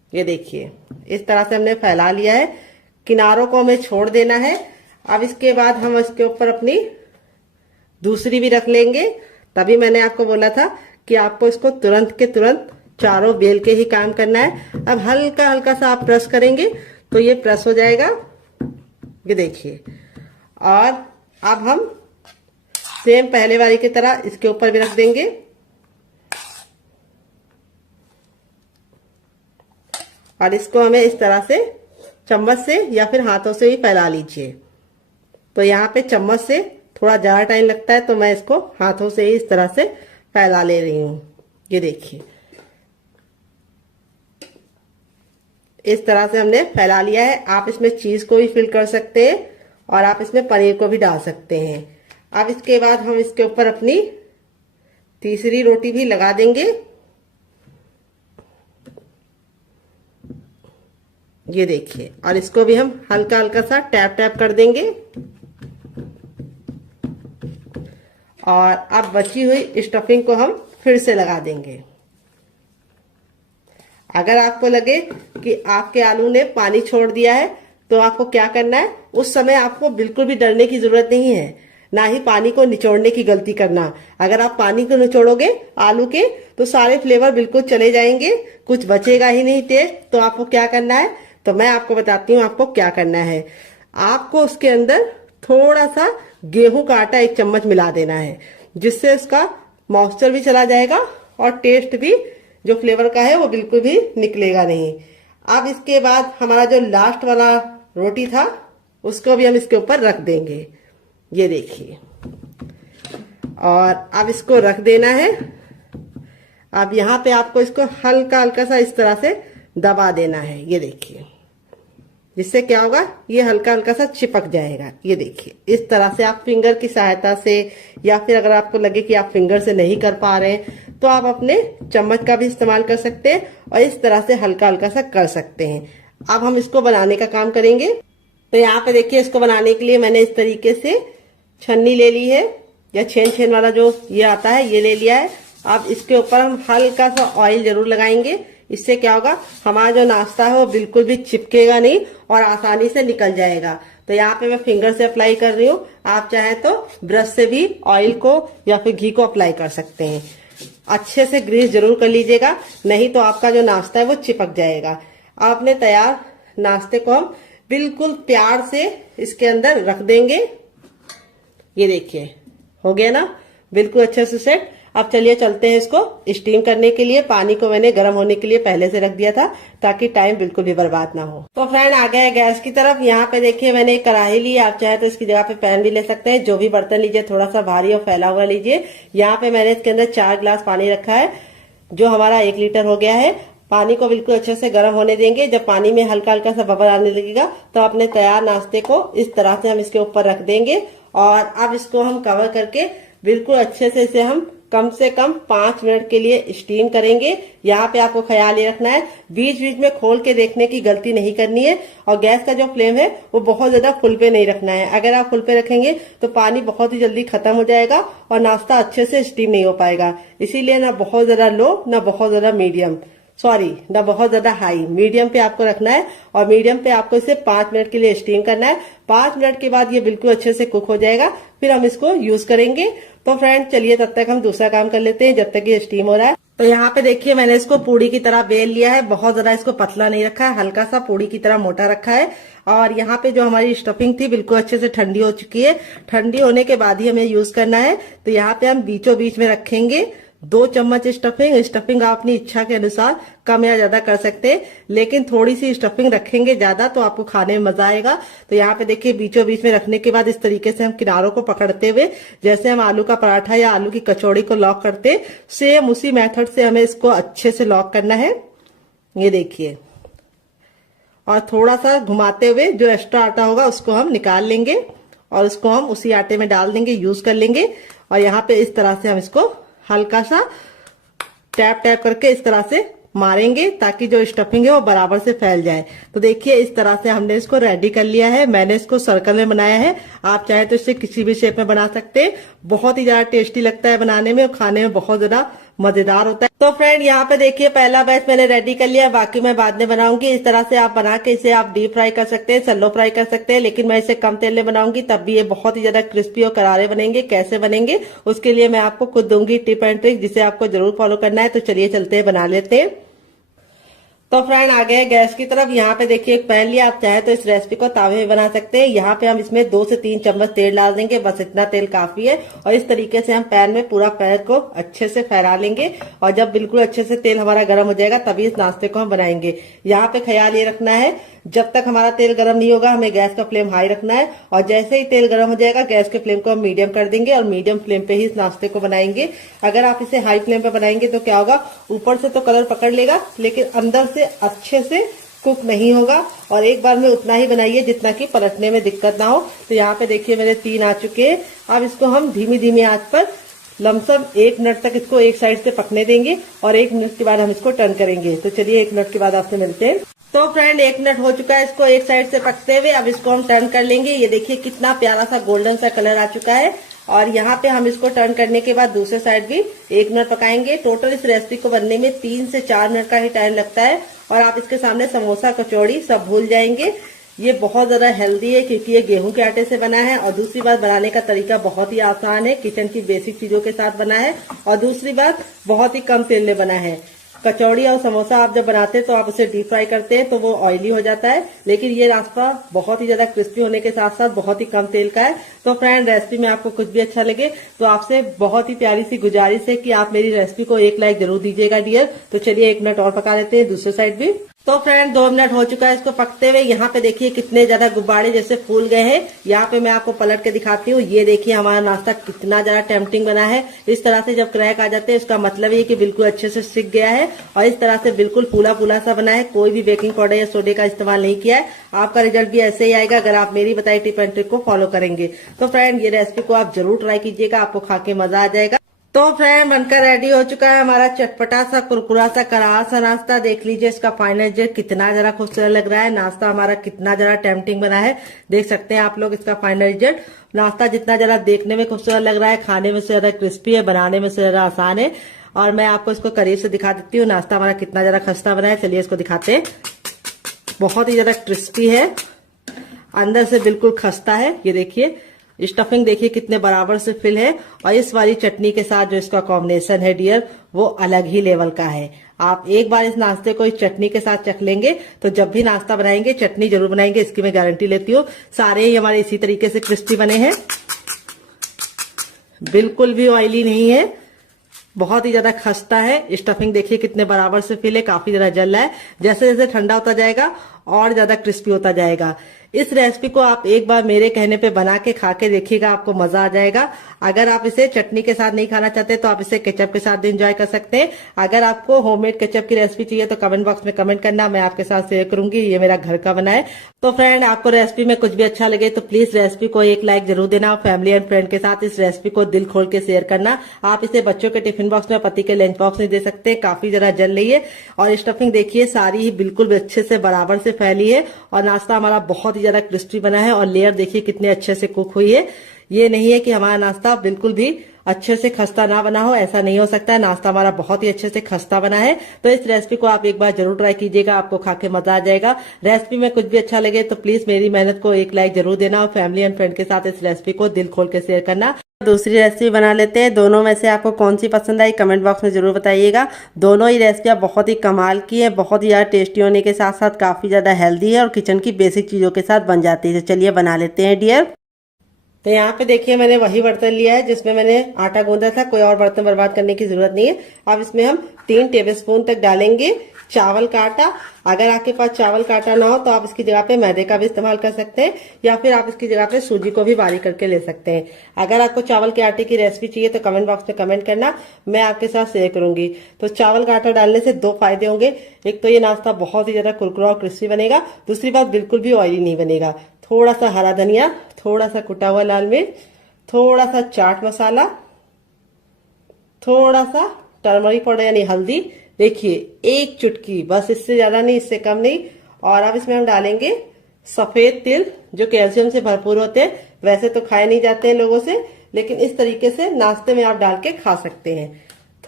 ये देखिए इस तरह से हमने फैला लिया है, किनारों को हमें छोड़ देना है। अब इसके बाद हम इसके ऊपर अपनी दूसरी भी रख लेंगे। तभी मैंने आपको बोला था कि आपको इसको तुरंत के तुरंत चारों बेल के ही काम करना है। अब हल्का हल्का सा आप प्रेस करेंगे तो ये प्रेस हो जाएगा, ये देखिए। और अब हम सेम पहले वाली की तरह इसके ऊपर भी रख देंगे और इसको हमें इस तरह से चम्मच से या फिर हाथों से ही फैला लीजिए। तो यहाँ पे चम्मच से थोड़ा ज्यादा टाइम लगता है, तो मैं इसको हाथों से ही इस तरह से फैला ले रही हूँ। ये देखिए इस तरह से हमने फैला लिया है। आप इसमें चीज को भी फिल कर सकते हैं और आप इसमें पनीर को भी डाल सकते हैं। अब इसके बाद हम इसके ऊपर अपनी तीसरी रोटी भी लगा देंगे। ये देखिए, और इसको भी हम हल्का हल्का सा टैप टैप कर देंगे। और अब बची हुई स्टफिंग को हम फिर से लगा देंगे। अगर आपको लगे कि आपके आलू ने पानी छोड़ दिया है तो आपको क्या करना है, उस समय आपको बिल्कुल भी डरने की जरूरत नहीं है, ना ही पानी को निचोड़ने की गलती करना। अगर आप पानी को निचोड़ोगे आलू के तो सारे फ्लेवर बिल्कुल चले जाएंगे, कुछ बचेगा ही नहीं टेस्ट। तो आपको क्या करना है, तो मैं आपको बताती हूँ आपको क्या करना है। आपको उसके अंदर थोड़ा सा गेहूं का आटा 1 चम्मच मिला देना है, जिससे उसका मॉइस्चर भी चला जाएगा और टेस्ट भी जो फ्लेवर का है वो बिल्कुल भी निकलेगा नहीं। अब इसके बाद हमारा जो लास्ट वाला रोटी था उसको भी हम इसके ऊपर रख देंगे। ये देखिए, और अब इसको रख देना है। अब यहाँ पे आपको इसको हल्का हल्का सा इस तरह से दबा देना है। ये देखिए, जिससे क्या होगा, ये हल्का हल्का सा चिपक जाएगा। ये देखिए, इस तरह से आप फिंगर की सहायता से, या फिर अगर आपको लगे कि आप फिंगर से नहीं कर पा रहे हैं तो आप अपने चम्मच का भी इस्तेमाल कर सकते हैं और इस तरह से हल्का हल्का सा कर सकते हैं। अब हम इसको बनाने का काम करेंगे। तो यहाँ पे देखिए, इसको बनाने के लिए मैंने इस तरीके से छन्नी ले ली है, या छेन छेन वाला जो ये आता है ये ले लिया है। अब इसके ऊपर हम हल्का सा ऑयल जरूर लगाएंगे। इससे क्या होगा, हमारा जो नाश्ता है वो बिल्कुल भी चिपकेगा नहीं और आसानी से निकल जाएगा। तो यहाँ पे मैं फिंगर से अप्लाई कर रही हूँ, आप चाहे तो ब्रश से भी ऑयल को या फिर घी को अप्लाई कर सकते हैं। अच्छे से ग्रीस जरूर कर लीजिएगा, नहीं तो आपका जो नाश्ता है वो चिपक जाएगा। आपने तैयार नाश्ते को हम बिल्कुल प्यार से इसके अंदर रख देंगे। ये देखिए, हो गया ना बिल्कुल अच्छे से सेट। अब चलिए चलते हैं इसको स्टीम करने के लिए। पानी को मैंने गर्म होने के लिए पहले से रख दिया था ताकि टाइम बिल्कुल भी बर्बाद ना हो। तो फ्रेंड आ गया है गैस की तरफ। यहाँ पे देखिए मैंने एक कढ़ाई ली, आप चाहे तो इसकी जगह पे पैन भी ले सकते हैं। जो भी बर्तन लीजिए थोड़ा सा भारी और फैला हुआ लीजिए। यहाँ पे मैंने इसके अंदर 4 गिलास पानी रखा है, जो हमारा 1 लीटर हो गया है। पानी को बिल्कुल अच्छे से गर्म होने देंगे। जब पानी में हल्का हल्का सा बबल आने लगेगा तो अपने तैयार नाश्ते को इस तरह से हम इसके ऊपर रख देंगे और अब इसको हम कवर करके बिल्कुल अच्छे से इसे हम कम से कम 5 मिनट के लिए स्टीम करेंगे। यहाँ पे आपको ख्याल ये रखना है, बीच बीच में खोल के देखने की गलती नहीं करनी है और गैस का जो फ्लेम है वो बहुत ज्यादा फुल पे नहीं रखना है। अगर आप फुल पे रखेंगे तो पानी बहुत ही जल्दी खत्म हो जाएगा और नाश्ता अच्छे से स्टीम नहीं हो पाएगा। इसीलिए ना बहुत ज्यादा लो, ना बहुत ज्यादा मीडियम, सॉरी ना बहुत ज्यादा हाई, मीडियम पे आपको रखना है और मीडियम पे आपको इसे 5 मिनट के लिए स्टीम करना है। 5 मिनट के बाद ये बिल्कुल अच्छे से कुक हो जाएगा, फिर हम इसको यूज करेंगे। तो फ्रेंड चलिए तब तक हम दूसरा काम कर लेते हैं जब तक ये स्टीम हो रहा है। तो यहाँ पे देखिए मैंने इसको पूड़ी की तरह बेल लिया है, बहुत ज्यादा इसको पतला नहीं रखा है, हल्का सा पूड़ी की तरह मोटा रखा है। और यहाँ पे जो हमारी स्टफिंग थी बिल्कुल अच्छे से ठंडी हो चुकी है। ठंडी होने के बाद ही हमें यूज करना है। तो यहाँ पे हम बीचों बीच में रखेंगे 2 चम्मच स्टफिंग। स्टफिंग आप अपनी इच्छा के अनुसार कम या ज्यादा कर सकते हैं, लेकिन थोड़ी सी स्टफिंग रखेंगे ज्यादा तो आपको खाने में मजा आएगा। तो यहाँ पे देखिए बीचों बीच में रखने के बाद इस तरीके से हम किनारों को पकड़ते हुए, जैसे हम आलू का पराठा या आलू की कचौड़ी को लॉक करते, सेम उसी मेथड से हमें इसको अच्छे से लॉक करना है। ये देखिए, और थोड़ा सा घुमाते हुए जो एक्स्ट्रा आटा होगा उसको हम निकाल लेंगे और उसको हम उसी आटे में डाल देंगे, यूज कर लेंगे। और यहाँ पे इस तरह से हम इसको हल्का सा टैप टैप करके इस तरह से मारेंगे ताकि जो स्टफिंग है वो बराबर से फैल जाए। तो देखिए इस तरह से हमने इसको रेडी कर लिया है। मैंने इसको सर्कल में बनाया है, आप चाहे तो इसे किसी भी शेप में बना सकते हैं। बहुत ही ज्यादा टेस्टी लगता है बनाने में और खाने में बहुत ज्यादा मजेदार होता है। तो फ्रेंड यहाँ पे देखिए पहला बैच मैंने रेडी कर लिया, बाकी मैं बाद में बनाऊंगी। इस तरह से आप बना के इसे आप डीप फ्राई कर सकते हैं, सैलो फ्राई कर सकते हैं, लेकिन मैं इसे कम तेल में बनाऊंगी, तब भी ये बहुत ही ज्यादा क्रिस्पी और करारे बनेंगे। कैसे बनेंगे उसके लिए मैं आपको खुद दूंगी टिप एंड ट्रिक, जिसे आपको जरूर फॉलो करना है। तो चलिए चलते हैं, बना लेते हैं। तो फ्रेंड आ गए गैस की तरफ। यहाँ पे देखिए एक पैन लिया, आप चाहे तो इस रेसिपी को तावे में बना सकते हैं। यहाँ पे हम इसमें 2 से 3 चम्मच तेल डाल देंगे, बस इतना तेल काफी है। और इस तरीके से हम पैन में पूरा पैन को अच्छे से फैला लेंगे, और जब बिल्कुल अच्छे से तेल हमारा गर्म हो जाएगा तभी इस नाश्ते को हम बनाएंगे। यहाँ पे ख्याल ये रखना है, जब तक हमारा तेल गर्म नहीं होगा हमें गैस का फ्लेम हाई रखना है, और जैसे ही तेल गर्म हो जाएगा गैस के फ्लेम को हम मीडियम कर देंगे, और मीडियम फ्लेम पे ही इस नाश्ते को बनाएंगे। अगर आप इसे हाई फ्लेम पे बनाएंगे तो क्या होगा, ऊपर से तो कलर पकड़ लेगा लेकिन अंदर से अच्छे से कुक नहीं होगा। और एक बार में उतना ही बनाइए जितना कि पलटने में दिक्कत ना हो। तो यहाँ पे देखिए मेरे 3 आ चुके हैं। अब इसको हम धीमी धीमी आंच पर लमसम 1 मिनट तक इसको एक साइड से पकने देंगे, और 1 मिनट के बाद हम इसको टर्न करेंगे। तो चलिए 1 मिनट के बाद आपसे मिलते हैं। तो फ्रेंड 1 मिनट हो चुका है इसको एक साइड से पकते हुए। अब इसको हम टर्न कर लेंगे। ये देखिए कितना प्यारा सा गोल्डन सा कलर आ चुका है। और यहाँ पे हम इसको टर्न करने के बाद दूसरे साइड भी 1 मिनट पकाएंगे। टोटल इस रेसिपी को बनने में 3 से 4 मिनट का ही टाइम लगता है, और आप इसके सामने समोसा कचौड़ी सब भूल जाएंगे। ये बहुत ज्यादा हेल्दी है क्योंकि ये गेहूं के आटे से बना है, और दूसरी बात बनाने का तरीका बहुत ही आसान है, किचन की बेसिक चीजों के साथ बना है, और दूसरी बात बहुत ही कम तेल में बना है। कचौड़ी और समोसा आप जब बनाते हैं तो आप उसे डीप फ्राई करते हैं तो वो ऑयली हो जाता है, लेकिन ये नाश्ता बहुत ही ज्यादा क्रिस्पी होने के साथ साथ बहुत ही कम तेल का है। तो फ्रेंड रेसिपी में आपको कुछ भी अच्छा लगे तो आपसे बहुत ही प्यारी सी गुजारिश है कि आप मेरी रेसिपी को 1 लाइक जरूर दीजिएगा डियर। तो चलिए 1 मिनट और पका लेते हैं दूसरे साइड भी। तो फ्रेंड 2 मिनट हो चुका है इसको पकते हुए। यहाँ पे देखिए कितने ज्यादा गुब्बारे जैसे फूल गए हैं। यहाँ पे मैं आपको पलट के दिखाती हूँ। ये देखिए हमारा नाश्ता कितना ज्यादा टेम्पटिंग बना है। इस तरह से जब क्रैक आ जाते हैं उसका मतलब ये कि बिल्कुल अच्छे से सिक गया है, और इस तरह से बिल्कुल फूला फूला सा बना है। कोई भी बेकिंग पाउडर या सोडे का इस्तेमाल नहीं किया है। आपका रिजल्ट भी ऐसे ही आएगा अगर आप मेरी बताई टिप एंड ट्रिक को फॉलो करेंगे। तो फ्रेंड ये रेसिपी को आप जरूर ट्राई कीजिएगा, आपको खा के मजा आ जाएगा। तो फ्रेंड बनकर रेडी हो चुका है हमारा चटपटा सा कुरकुरा सा करारा सा नाश्ता। देख लीजिए इसका फाइनल रिजल्ट कितना जरा खूबसूरत लग रहा है। नाश्ता हमारा कितना जरा टेम्पटिंग बना है, देख सकते हैं आप लोग इसका फाइनल रिजल्ट। नाश्ता जितना जरा देखने में खूबसूरत लग रहा है, खाने में से ज्यादा क्रिस्पी है, बनाने में से ज्यादा आसान है। और मैं आपको इसको करीब से दिखा देती हूँ नाश्ता हमारा कितना जरा खस्ता बना है। चलिए इसको दिखाते हैं। बहुत ही ज्यादा क्रिस्पी है, अंदर से बिल्कुल खस्ता है। ये देखिए स्टफिंग देखिए कितने बराबर से फिल है, और इस वाली चटनी के साथ जो इसका कॉम्बिनेशन है डियर वो अलग ही लेवल का है। आप एक बार इस नाश्ते को इस चटनी के साथ चख लेंगे तो जब भी नाश्ता बनाएंगे चटनी जरूर बनाएंगे, इसकी मैं गारंटी लेती हूँ। सारे ही हमारे इसी तरीके से क्रिस्पी बने हैं, बिल्कुल भी ऑयली नहीं है, बहुत ही ज्यादा खस्ता है। स्टफिंग देखिए कितने बराबर से फिल है, काफी ज्यादा जल रहा है। जैसे जैसे ठंडा होता जाएगा और ज्यादा क्रिस्पी होता जाएगा। इस रेसिपी को आप एक बार मेरे कहने पे बना के खा के देखिएगा, आपको मजा आ जाएगा। अगर आप इसे चटनी के साथ नहीं खाना चाहते तो आप इसे केचप के साथ भी एंजॉय कर सकते हैं। अगर आपको होममेड केचप की रेसिपी चाहिए तो कमेंट बॉक्स में कमेंट करना, मैं आपके साथ शेयर करूंगी। ये मेरा घर का बना है। तो फ्रेंड आपको रेसिपी में कुछ भी अच्छा लगे तो प्लीज रेसिपी को 1 लाइक जरूर देना, और फैमिली एंड फ्रेंड के साथ इस रेसिपी को दिल खोल के शेयर करना। आप इसे बच्चों के टिफिन बॉक्स में, पति के लंच बॉक्स में दे सकते हैं, काफी जरा जल रही है। और स्टफिंग देखिए सारी ही बिल्कुल अच्छे से बराबर से फैली है, और नाश्ता हमारा बहुत ही ज्यादा क्रिस्पी बना है, और लेयर देखिए कितने अच्छे से कुक हुई है। ये नहीं है कि हमारा नाश्ता बिल्कुल भी अच्छे से खस्ता ना बना हो, ऐसा नहीं हो सकता है। नाश्ता हमारा बहुत ही अच्छे से खस्ता बना है। तो इस रेसिपी को आप एक बार जरूर ट्राई कीजिएगा, आपको खा के मजा आ जाएगा। रेसिपी में कुछ भी अच्छा लगे तो प्लीज मेरी मेहनत को 1 लाइक जरूर देना, और फैमिली एंड फ्रेंड के साथ इस रेसिपी को दिल खोल के शेयर करना। दूसरी रेसिपी बना लेते हैं। दोनों में से आपको कौन सी पसंद आई कमेंट बॉक्स में जरूर बताइएगा। दोनों ही रेसिपियाँ बहुत ही कमाल की है, बहुत ही ज्यादा टेस्टी होने के साथ साथ काफी ज्यादा हेल्दी है, और किचन की बेसिक चीजों के साथ बन जाती है। तो चलिए बना लेते हैं डियर। तो यहाँ पे देखिए मैंने वही बर्तन लिया है जिसमें मैंने आटा गूंदा था, कोई और बर्तन बर्बाद करने की जरूरत नहीं है। अब इसमें हम 3 टेबलस्पून तक डालेंगे चावल का आटा। अगर आपके पास चावल का आटा ना हो तो आप इसकी जगह पे मैदे का भी इस्तेमाल कर सकते हैं, या फिर आप इसकी जगह पे सूजी को भी बारीक करके ले सकते हैं। अगर आपको चावल के आटे की रेसिपी चाहिए तो कमेंट बॉक्स में कमेंट करना, मैं आपके साथ शेयर करूंगी। तो चावल का आटा डालने से 2 फायदे होंगे। एक तो ये नाश्ता बहुत ही ज्यादा कुरकुरा और क्रिस्पी बनेगा, दूसरी बात बिल्कुल भी ऑयली नहीं बनेगा। थोड़ा सा हरा धनिया, थोड़ा सा कुटा हुआ लाल मिर्च, थोड़ा सा चाट मसाला, थोड़ा सा टर्मरिक पाउडर यानी हल्दी, देखिए 1 चुटकी, बस इससे ज्यादा नहीं, इससे कम नहीं। और अब इसमें हम डालेंगे सफेद तिल जो कैल्शियम से भरपूर होते हैं। वैसे तो खाए नहीं जाते हैं लोगों से, लेकिन इस तरीके से नाश्ते में आप डाल के खा सकते हैं।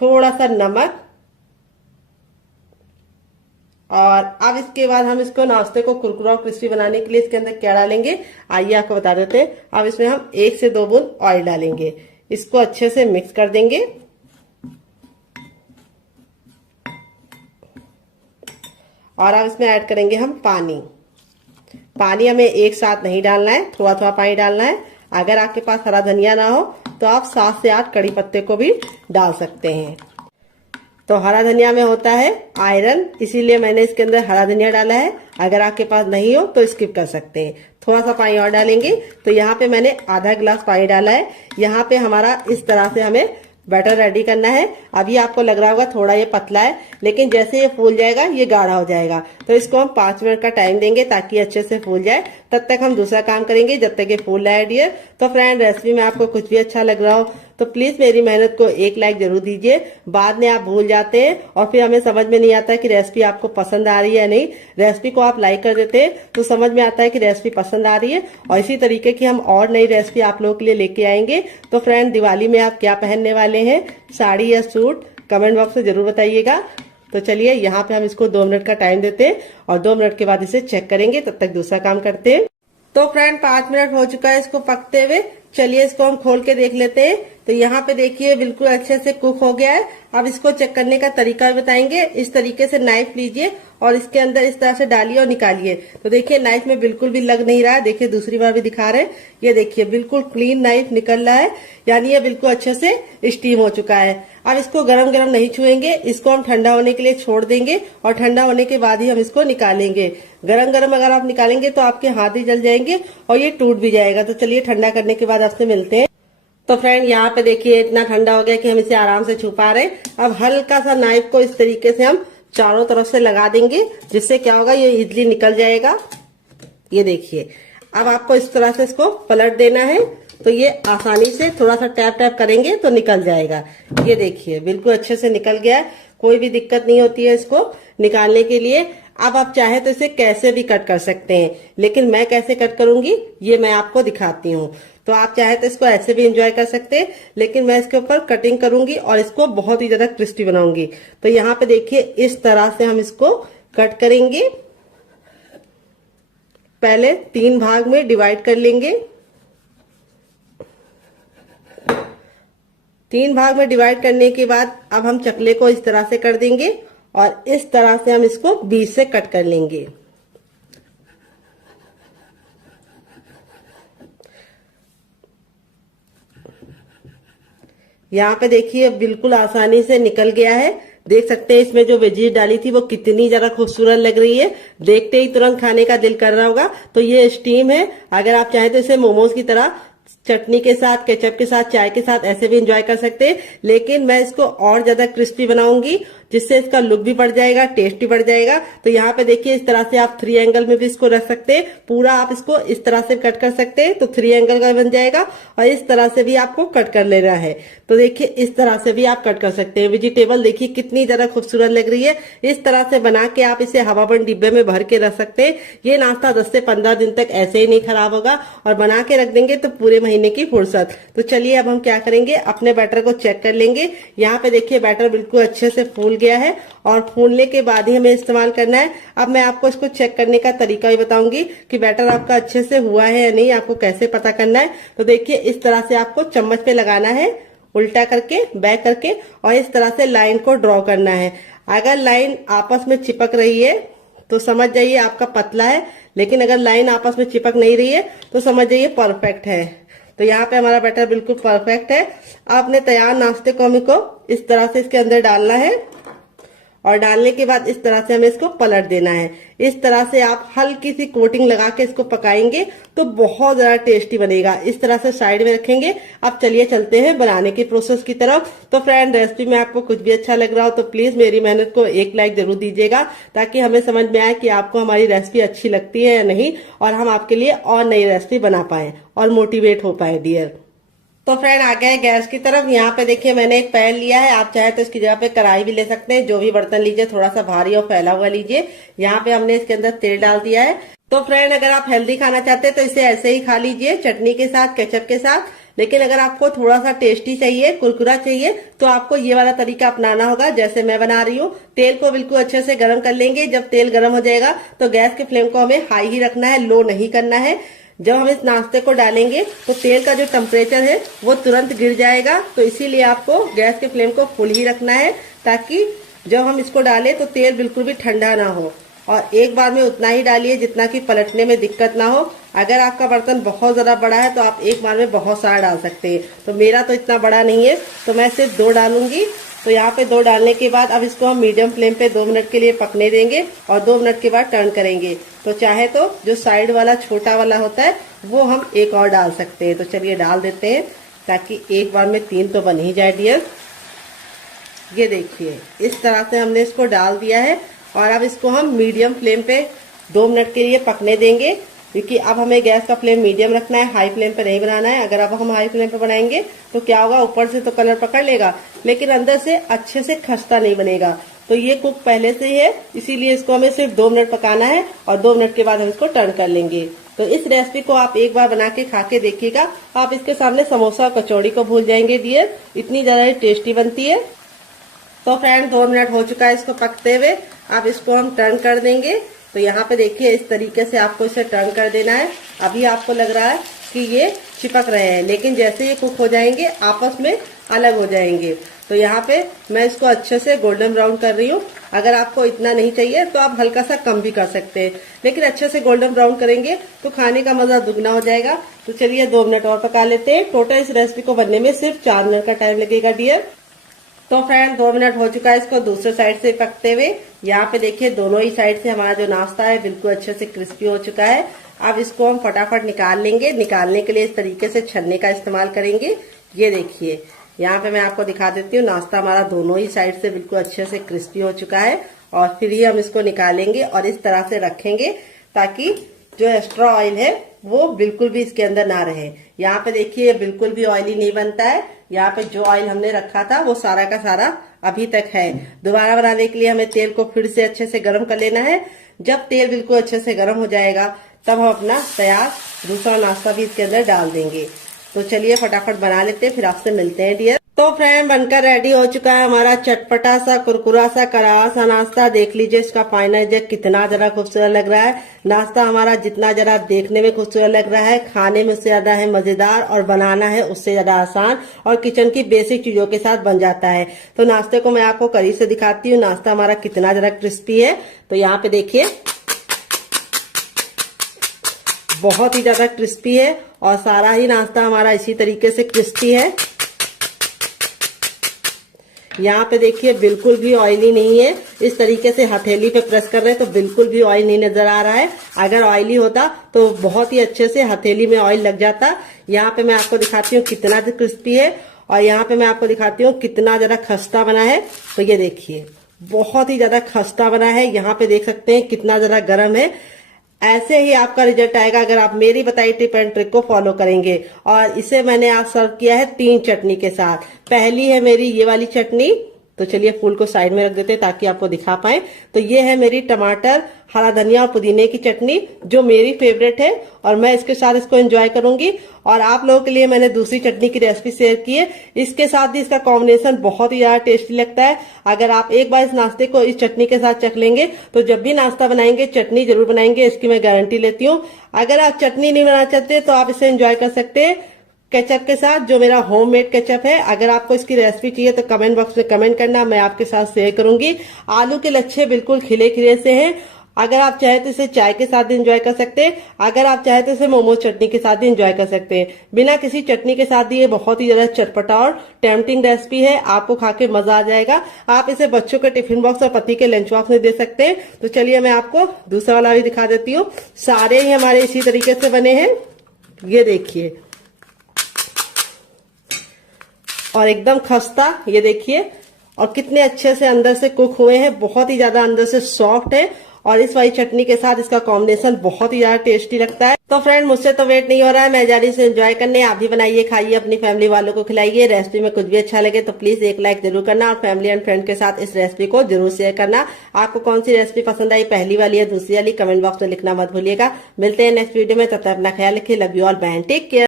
थोड़ा सा नमक, और अब इसके बाद हम इसको नाश्ते को कुरकुरा और क्रिस्पी बनाने के लिए इसके अंदर क्या डालेंगे आइए आपको बता देते हैं। अब इसमें हम 1 से 2 बूंद ऑयल डालेंगे, इसको अच्छे से मिक्स कर देंगे। और अब इसमें ऐड करेंगे हम पानी। पानी हमें एक साथ नहीं डालना है, थोड़ा थोड़ा पानी डालना है। अगर आपके पास हरा धनिया ना हो तो आप 7 से 8 कड़ी पत्ते को भी डाल सकते हैं। तो हरा धनिया में होता है आयरन, इसीलिए मैंने इसके अंदर हरा धनिया डाला है। अगर आपके पास नहीं हो तो स्किप कर सकते हैं। थोड़ा सा पानी और डालेंगे। तो यहाँ पे मैंने आधा गिलास पानी डाला है। यहाँ पे हमारा इस तरह से हमें बैटर रेडी करना है। अभी आपको लग रहा होगा थोड़ा ये पतला है, लेकिन जैसे ये फूल जाएगा ये गाढ़ा हो जाएगा। तो इसको हम 5 मिनट का टाइम देंगे ताकि अच्छे से फूल जाए। तब तक हम दूसरा काम करेंगे जब तक ये फूल रहा है डियर। तो फ्रेंड, रेसिपी में आपको कुछ भी अच्छा लग रहा हो तो प्लीज मेरी मेहनत को एक लाइक जरूर दीजिए। बाद में आप भूल जाते हैं और फिर हमें समझ में नहीं आता कि रेसिपी आपको पसंद आ रही है या नहीं। रेसिपी को आप लाइक कर देते हैं तो समझ में आता है कि रेसिपी पसंद आ रही है। और इसी तरीके की हम और नई रेसिपी आप लोगों के लिए लेके आएंगे। तो फ्रेंड, दिवाली में आप क्या पहनने वाले हैं, साड़ी या सूट, कमेंट बॉक्स में जरूर बताइएगा। तो चलिए यहाँ पे हम इसको 2 मिनट का टाइम देते हैं और 2 मिनट के बाद इसे चेक करेंगे। तब तक दूसरा काम करते हैं। तो फ्रेंड, 5 मिनट हो चुका है इसको पकते हुए। चलिए इसको हम खोल के देख लेते हैं। तो यहाँ पे देखिए बिल्कुल अच्छे से कुक हो गया है। अब इसको चेक करने का तरीका भी बताएंगे। इस तरीके से नाइफ लीजिए और इसके अंदर इस तरह से डालिए और निकालिए। तो देखिए नाइफ में बिल्कुल भी लग नहीं रहा है। देखिए दूसरी बार भी दिखा रहे हैं, ये देखिए बिल्कुल क्लीन नाइफ निकल रहा है, यानी ये बिल्कुल अच्छे से स्टीम हो चुका है। अब इसको गरम गरम नहीं छुएंगे, इसको हम ठंडा होने के लिए छोड़ देंगे और ठंडा होने के बाद ही हम इसको निकालेंगे। गरम गरम अगर आप निकालेंगे तो आपके हाथ ही जल जाएंगे और ये टूट भी जाएगा। तो चलिए ठंडा करने के बाद आपसे मिलते हैं। तो फ्रेंड, यहाँ पे देखिए इतना ठंडा हो गया कि हम इसे आराम से छू पा रहे हैं। अब हल्का सा नाइफ को इस तरीके से हम चारों तरफ से लगा देंगे, जिससे क्या होगा ये इजली निकल जाएगा। ये देखिए, अब आपको इस तरह से इसको पलट देना है। तो ये आसानी से थोड़ा सा टैप टैप करेंगे तो निकल जाएगा। ये देखिए बिल्कुल अच्छे से निकल गया है, कोई भी दिक्कत नहीं होती है इसको निकालने के लिए। अब आप चाहे तो इसे कैसे भी कट कर सकते हैं, लेकिन मैं कैसे कट करूंगी ये मैं आपको दिखाती हूँ। तो आप चाहे तो इसको ऐसे भी एंजॉय कर सकते हैं, लेकिन मैं इसके ऊपर कटिंग करूंगी और इसको बहुत ही ज्यादा क्रिस्पी बनाऊंगी। तो यहाँ पे देखिए इस तरह से हम इसको कट करेंगे। पहले 3 भाग में डिवाइड कर लेंगे। 3 भाग में डिवाइड करने के बाद अब हम चकले को इस तरह से कर देंगे और इस तरह से हम इसको बीच से कट कर लेंगे। यहाँ पे देखिए बिल्कुल आसानी से निकल गया है। देख सकते हैं इसमें जो वेजीज डाली थी वो कितनी ज्यादा खूबसूरत लग रही है। देखते ही तुरंत खाने का दिल कर रहा होगा। तो ये स्टीम है। अगर आप चाहें तो इसे मोमोज की तरह चटनी के साथ, केचप के साथ, चाय के साथ ऐसे भी एंजॉय कर सकते हैं, लेकिन मैं इसको और ज्यादा क्रिस्पी बनाऊंगी, जिससे इसका लुक भी बढ़ जाएगा, टेस्ट भी बढ़ जाएगा। तो यहाँ पे देखिए इस तरह से आप 3 एंगल में भी इसको रख सकते हैं। पूरा आप इसको इस तरह से कट कर सकते हैं तो 3 एंगल का बन जाएगा, और इस तरह से भी आपको कट कर लेना है। तो देखिए इस तरह से भी आप कट कर सकते हैं। वेजिटेबल देखिए कितनी ज्यादा खूबसूरत लग रही है। इस तरह से बना के आप इसे हवाबंद डिब्बे में भर के रख सकते हैं। ये नाश्ता 10 से 15 दिन तक ऐसे ही नहीं खराब होगा, और बना के रख देंगे तो पूरे महीने की फुर्सत। तो चलिए अब हम क्या करेंगे, अपने बैटर को चेक कर लेंगे। यहाँ पे देखिए बैटर बिल्कुल अच्छे से फूल गया है, और फूलने के बाद ही हमें इस्तेमाल करना है। अब मैं आपको इसको चेक करने का तरीका भी बताऊंगी कि बैटर आपका अच्छे से हुआ है या नहीं, आपको कैसे पता करना है। तो देखिए इस तरह से आपको चम्मच पे लगाना है, उल्टा करके, बैक करके, और इस तरह से लाइन को ड्रॉ करना है। अगर लाइन आपस में चिपक रही है तो समझ जाइए आपका पतला है, लेकिन अगर लाइन आपस में चिपक नहीं रही है तो समझ जाइए परफेक्ट है। तो यहाँ पे हमारा बैटर बिल्कुल परफेक्ट है। आपने तैयार नाश्ते को इस तरह से इसके अंदर डालना है, और डालने के बाद इस तरह से हमें इसको पलट देना है। इस तरह से आप हल्की सी कोटिंग लगा के इसको पकाएंगे तो बहुत ज्यादा टेस्टी बनेगा। इस तरह से साइड में रखेंगे। अब चलिए चलते हैं बनाने की प्रोसेस की तरफ। तो फ्रेंड, रेसिपी में आपको कुछ भी अच्छा लग रहा हो तो प्लीज मेरी मेहनत को एक लाइक जरूर दीजिएगा, ताकि हमें समझ में आए कि आपको हमारी रेसिपी अच्छी लगती है या नहीं, और हम आपके लिए और नई रेसिपी बना पाए और मोटिवेट हो पाए डियर। तो फ्रेंड आ गए गैस की तरफ। यहाँ पे देखिए मैंने एक पैन लिया है, आप चाहे तो इसकी जगह पे कढ़ाई भी ले सकते हैं। जो भी बर्तन लीजिए थोड़ा सा भारी और फैला हुआ लीजिए। यहाँ पे हमने इसके अंदर तेल डाल दिया है। तो फ्रेंड, अगर आप हेल्दी खाना चाहते हैं तो इसे ऐसे ही खा लीजिए, चटनी के साथ, केचप के साथ। लेकिन अगर आपको थोड़ा सा टेस्टी चाहिए, कुरकुरा चाहिए, तो आपको ये वाला तरीका अपनाना होगा जैसे मैं बना रही हूँ। तेल को बिल्कुल अच्छे से गर्म कर लेंगे। जब तेल गर्म हो जाएगा तो गैस के फ्लेम को हमें हाई ही रखना है, लो नहीं करना है। जब हम इस नाश्ते को डालेंगे तो तेल का जो टेम्परेचर है वो तुरंत गिर जाएगा, तो इसीलिए आपको गैस के फ्लेम को फुल ही रखना है, ताकि जब हम इसको डालें तो तेल बिल्कुल भी ठंडा ना हो। और एक बार में उतना ही डालिए जितना कि पलटने में दिक्कत ना हो। अगर आपका बर्तन बहुत ज्यादा बड़ा है तो आप एक बार में बहुत सारा डाल सकते हैं। तो मेरा तो इतना बड़ा नहीं है, तो मैं सिर्फ 2 डालूंगी। तो यहाँ पे 2 डालने के बाद अब इसको हम मीडियम फ्लेम पे 2 मिनट के लिए पकने देंगे और 2 मिनट के बाद टर्न करेंगे। तो चाहे तो जो साइड वाला छोटा वाला होता है वो हम एक और डाल सकते हैं। तो चलिए डाल देते हैं, ताकि एक बार में 3 तो बन ही जाए डियर। ये देखिए इस तरह से हमने इसको डाल दिया है और अब इसको हम मीडियम फ्लेम पे 2 मिनट के लिए पकने देंगे, क्योंकि अब हमें गैस का फ्लेम मीडियम रखना है, हाई फ्लेम पे नहीं बनाना है। अगर अब हम हाई फ्लेम पे बनाएंगे तो क्या होगा, ऊपर से तो कलर पकड़ लेगा लेकिन अंदर से अच्छे से खस्ता नहीं बनेगा। तो ये कुक पहले से ही है, इसीलिए इसको हमें सिर्फ 2 मिनट पकाना है और 2 मिनट के बाद हम इसको टर्न कर लेंगे। तो इस रेसिपी को आप एक बार बना के खा के देखिएगा, आप इसके सामने समोसा और कचौड़ी को भूल जाएंगे डियर, इतनी ज्यादा टेस्टी बनती है। तो फ्रेंड 2 मिनट हो चुका है इसको पकते हुए, अब इसको हम टर्न कर देंगे। तो यहाँ पे देखिए इस तरीके से आपको इसे टर्न कर देना है। अभी आपको लग रहा है कि ये चिपक रहे हैं, लेकिन जैसे ये कुक हो जाएंगे आपस में अलग हो जाएंगे। तो यहाँ पे मैं इसको अच्छे से गोल्डन ब्राउन कर रही हूँ। अगर आपको इतना नहीं चाहिए तो आप हल्का सा कम भी कर सकते हैं, लेकिन अच्छे से गोल्डन ब्राउन करेंगे तो खाने का मजा दुगना हो जाएगा। तो चलिए 2 मिनट और पका लेते हैं। टोटल इस रेसिपी को बनने में सिर्फ 4 मिनट का टाइम लगेगा डियर। तो फ्रेंड 2 मिनट हो चुका है इसको दूसरे साइड से पकते हुए। यहाँ पे देखिए दोनों ही साइड से हमारा जो नाश्ता है बिल्कुल अच्छे से क्रिस्पी हो चुका है। अब इसको हम फटाफट निकाल लेंगे। निकालने के लिए इस तरीके से छन्ने का इस्तेमाल करेंगे। ये देखिए यहाँ पे मैं आपको दिखा देती हूँ, नाश्ता हमारा दोनों ही साइड से बिल्कुल अच्छे से क्रिस्पी हो चुका है। और फिर ही हम इसको निकालेंगे और इस तरह से रखेंगे ताकि जो एक्स्ट्रा ऑयल है वो बिल्कुल भी इसके अंदर ना रहे। यहाँ पे देखिए बिल्कुल भी ऑयली नहीं बनता है। यहाँ पे जो ऑयल हमने रखा था वो सारा का सारा अभी तक है। दोबारा बनाने के लिए हमें तेल को फिर से अच्छे से गर्म कर लेना है। जब तेल बिल्कुल अच्छे से गर्म हो जाएगा तब हम अपना तैयार दूसरा नाश्ता भी इसके अंदर डाल देंगे। तो चलिए फटाफट बना लेते हैं, फिर आपसे मिलते हैं डियर। तो फ्रेंड बनकर रेडी हो चुका है हमारा चटपटा सा कुरकुरा सा करारा सा नाश्ता। देख लीजिए इसका फाइनल रिजल्ट कितना जरा खूबसूरत लग रहा है। नाश्ता हमारा जितना जरा देखने में खूबसूरत लग रहा है, खाने में उससे ज्यादा है मजेदार और बनाना है उससे ज्यादा आसान और किचन की बेसिक चीजों के साथ बन जाता है। तो नाश्ते को मैं आपको करीब से दिखाती हूँ, नाश्ता हमारा कितना जरा क्रिस्पी है। तो यहाँ पे देखिए बहुत ही ज्यादा क्रिस्पी है और सारा ही नाश्ता हमारा इसी तरीके से क्रिस्पी है। यहाँ पे देखिए बिल्कुल भी ऑयली नहीं है। इस तरीके से हथेली पे प्रेस कर रहे हैं तो बिल्कुल भी ऑयल नहीं नजर आ रहा है। अगर ऑयली होता तो बहुत ही अच्छे से हथेली में ऑयल लग जाता। यहाँ पे मैं आपको दिखाती हूँ कितना क्रिस्पी है और यहाँ पे मैं आपको दिखाती हूँ कितना ज्यादा खस्ता बना है। तो ये देखिए बहुत ही ज्यादा खस्ता बना है। यहाँ पे देख सकते हैं कितना ज्यादा गर्म है। ऐसे ही आपका रिजल्ट आएगा अगर आप मेरी बताई टिप एंड ट्रिक को फॉलो करेंगे। और इसे मैंने आज सर्व किया है 3 चटनी के साथ। पहली है मेरी ये वाली चटनी, तो चलिए फूल को साइड में रख देते हैं ताकि आपको दिखा पाए। तो ये है मेरी टमाटर, हरा धनिया और पुदीने की चटनी जो मेरी फेवरेट है और मैं इसके साथ इसको एंजॉय करूंगी। और आप लोगों के लिए मैंने दूसरी चटनी की रेसिपी शेयर की है, इसके साथ भी इसका कॉम्बिनेशन बहुत ही ज्यादा टेस्टी लगता है। अगर आप एक बार इस नाश्ते को इस चटनी के साथ चख लेंगे तो जब भी नाश्ता बनाएंगे चटनी जरूर बनाएंगे, इसकी मैं गारंटी लेती हूँ। अगर आप चटनी नहीं बनाना चाहते तो आप इसे एंजॉय कर सकते हैं केचप के साथ, जो मेरा होममेड केचप है। अगर आपको इसकी रेसिपी चाहिए तो कमेंट बॉक्स में कमेंट करना, मैं आपके साथ शेयर करूंगी। आलू के लच्छे बिल्कुल खिले खिले से हैं। अगर आप चाहे तो इसे चाय के साथ एंजॉय कर सकते हैं, अगर आप चाहे तो इसे मोमो चटनी के साथ भी एंजॉय कर सकते हैं। बिना किसी चटनी के साथ ये बहुत ही ज्यादा चटपटा और टेम्पटिंग रेसिपी है, आपको खा के मजा आ जाएगा। आप इसे बच्चों के टिफिन बॉक्स और पति के लंच बॉक्स में दे सकते हैं। तो चलिए मैं आपको दूसरा वाला भी दिखा देती हूँ। सारे ही हमारे इसी तरीके से बने हैं, ये देखिए, और एकदम खस्ता, ये देखिए, और कितने अच्छे से अंदर से कुक हुए हैं, बहुत ही ज्यादा अंदर से सॉफ्ट है। और इस वाली चटनी के साथ इसका कॉम्बिनेशन बहुत ही ज्यादा टेस्टी लगता है। तो फ्रेंड मुझसे तो वेट नहीं हो रहा है, मैं जा रही हूँ एंजॉय करने। आप भी बनाइए, खाइए, अपनी फैमिली वालों को खिलाइए। रेसिपी में कुछ भी अच्छा लगे तो प्लीज एक लाइक जरूर करना और फैमिली एंड फ्रेंड के साथ इस रेसिपी को जरूर शेयर करना। आपको कौन सी रेसिपी पसंद आई, पहली वाली या दूसरी वाली, कमेंट बॉक्स में लिखना मत भूलिएगा। मिलते हैं नेक्स्ट वीडियो में, तब तक अपना ख्याल रखिए। Love you all, bye, take care.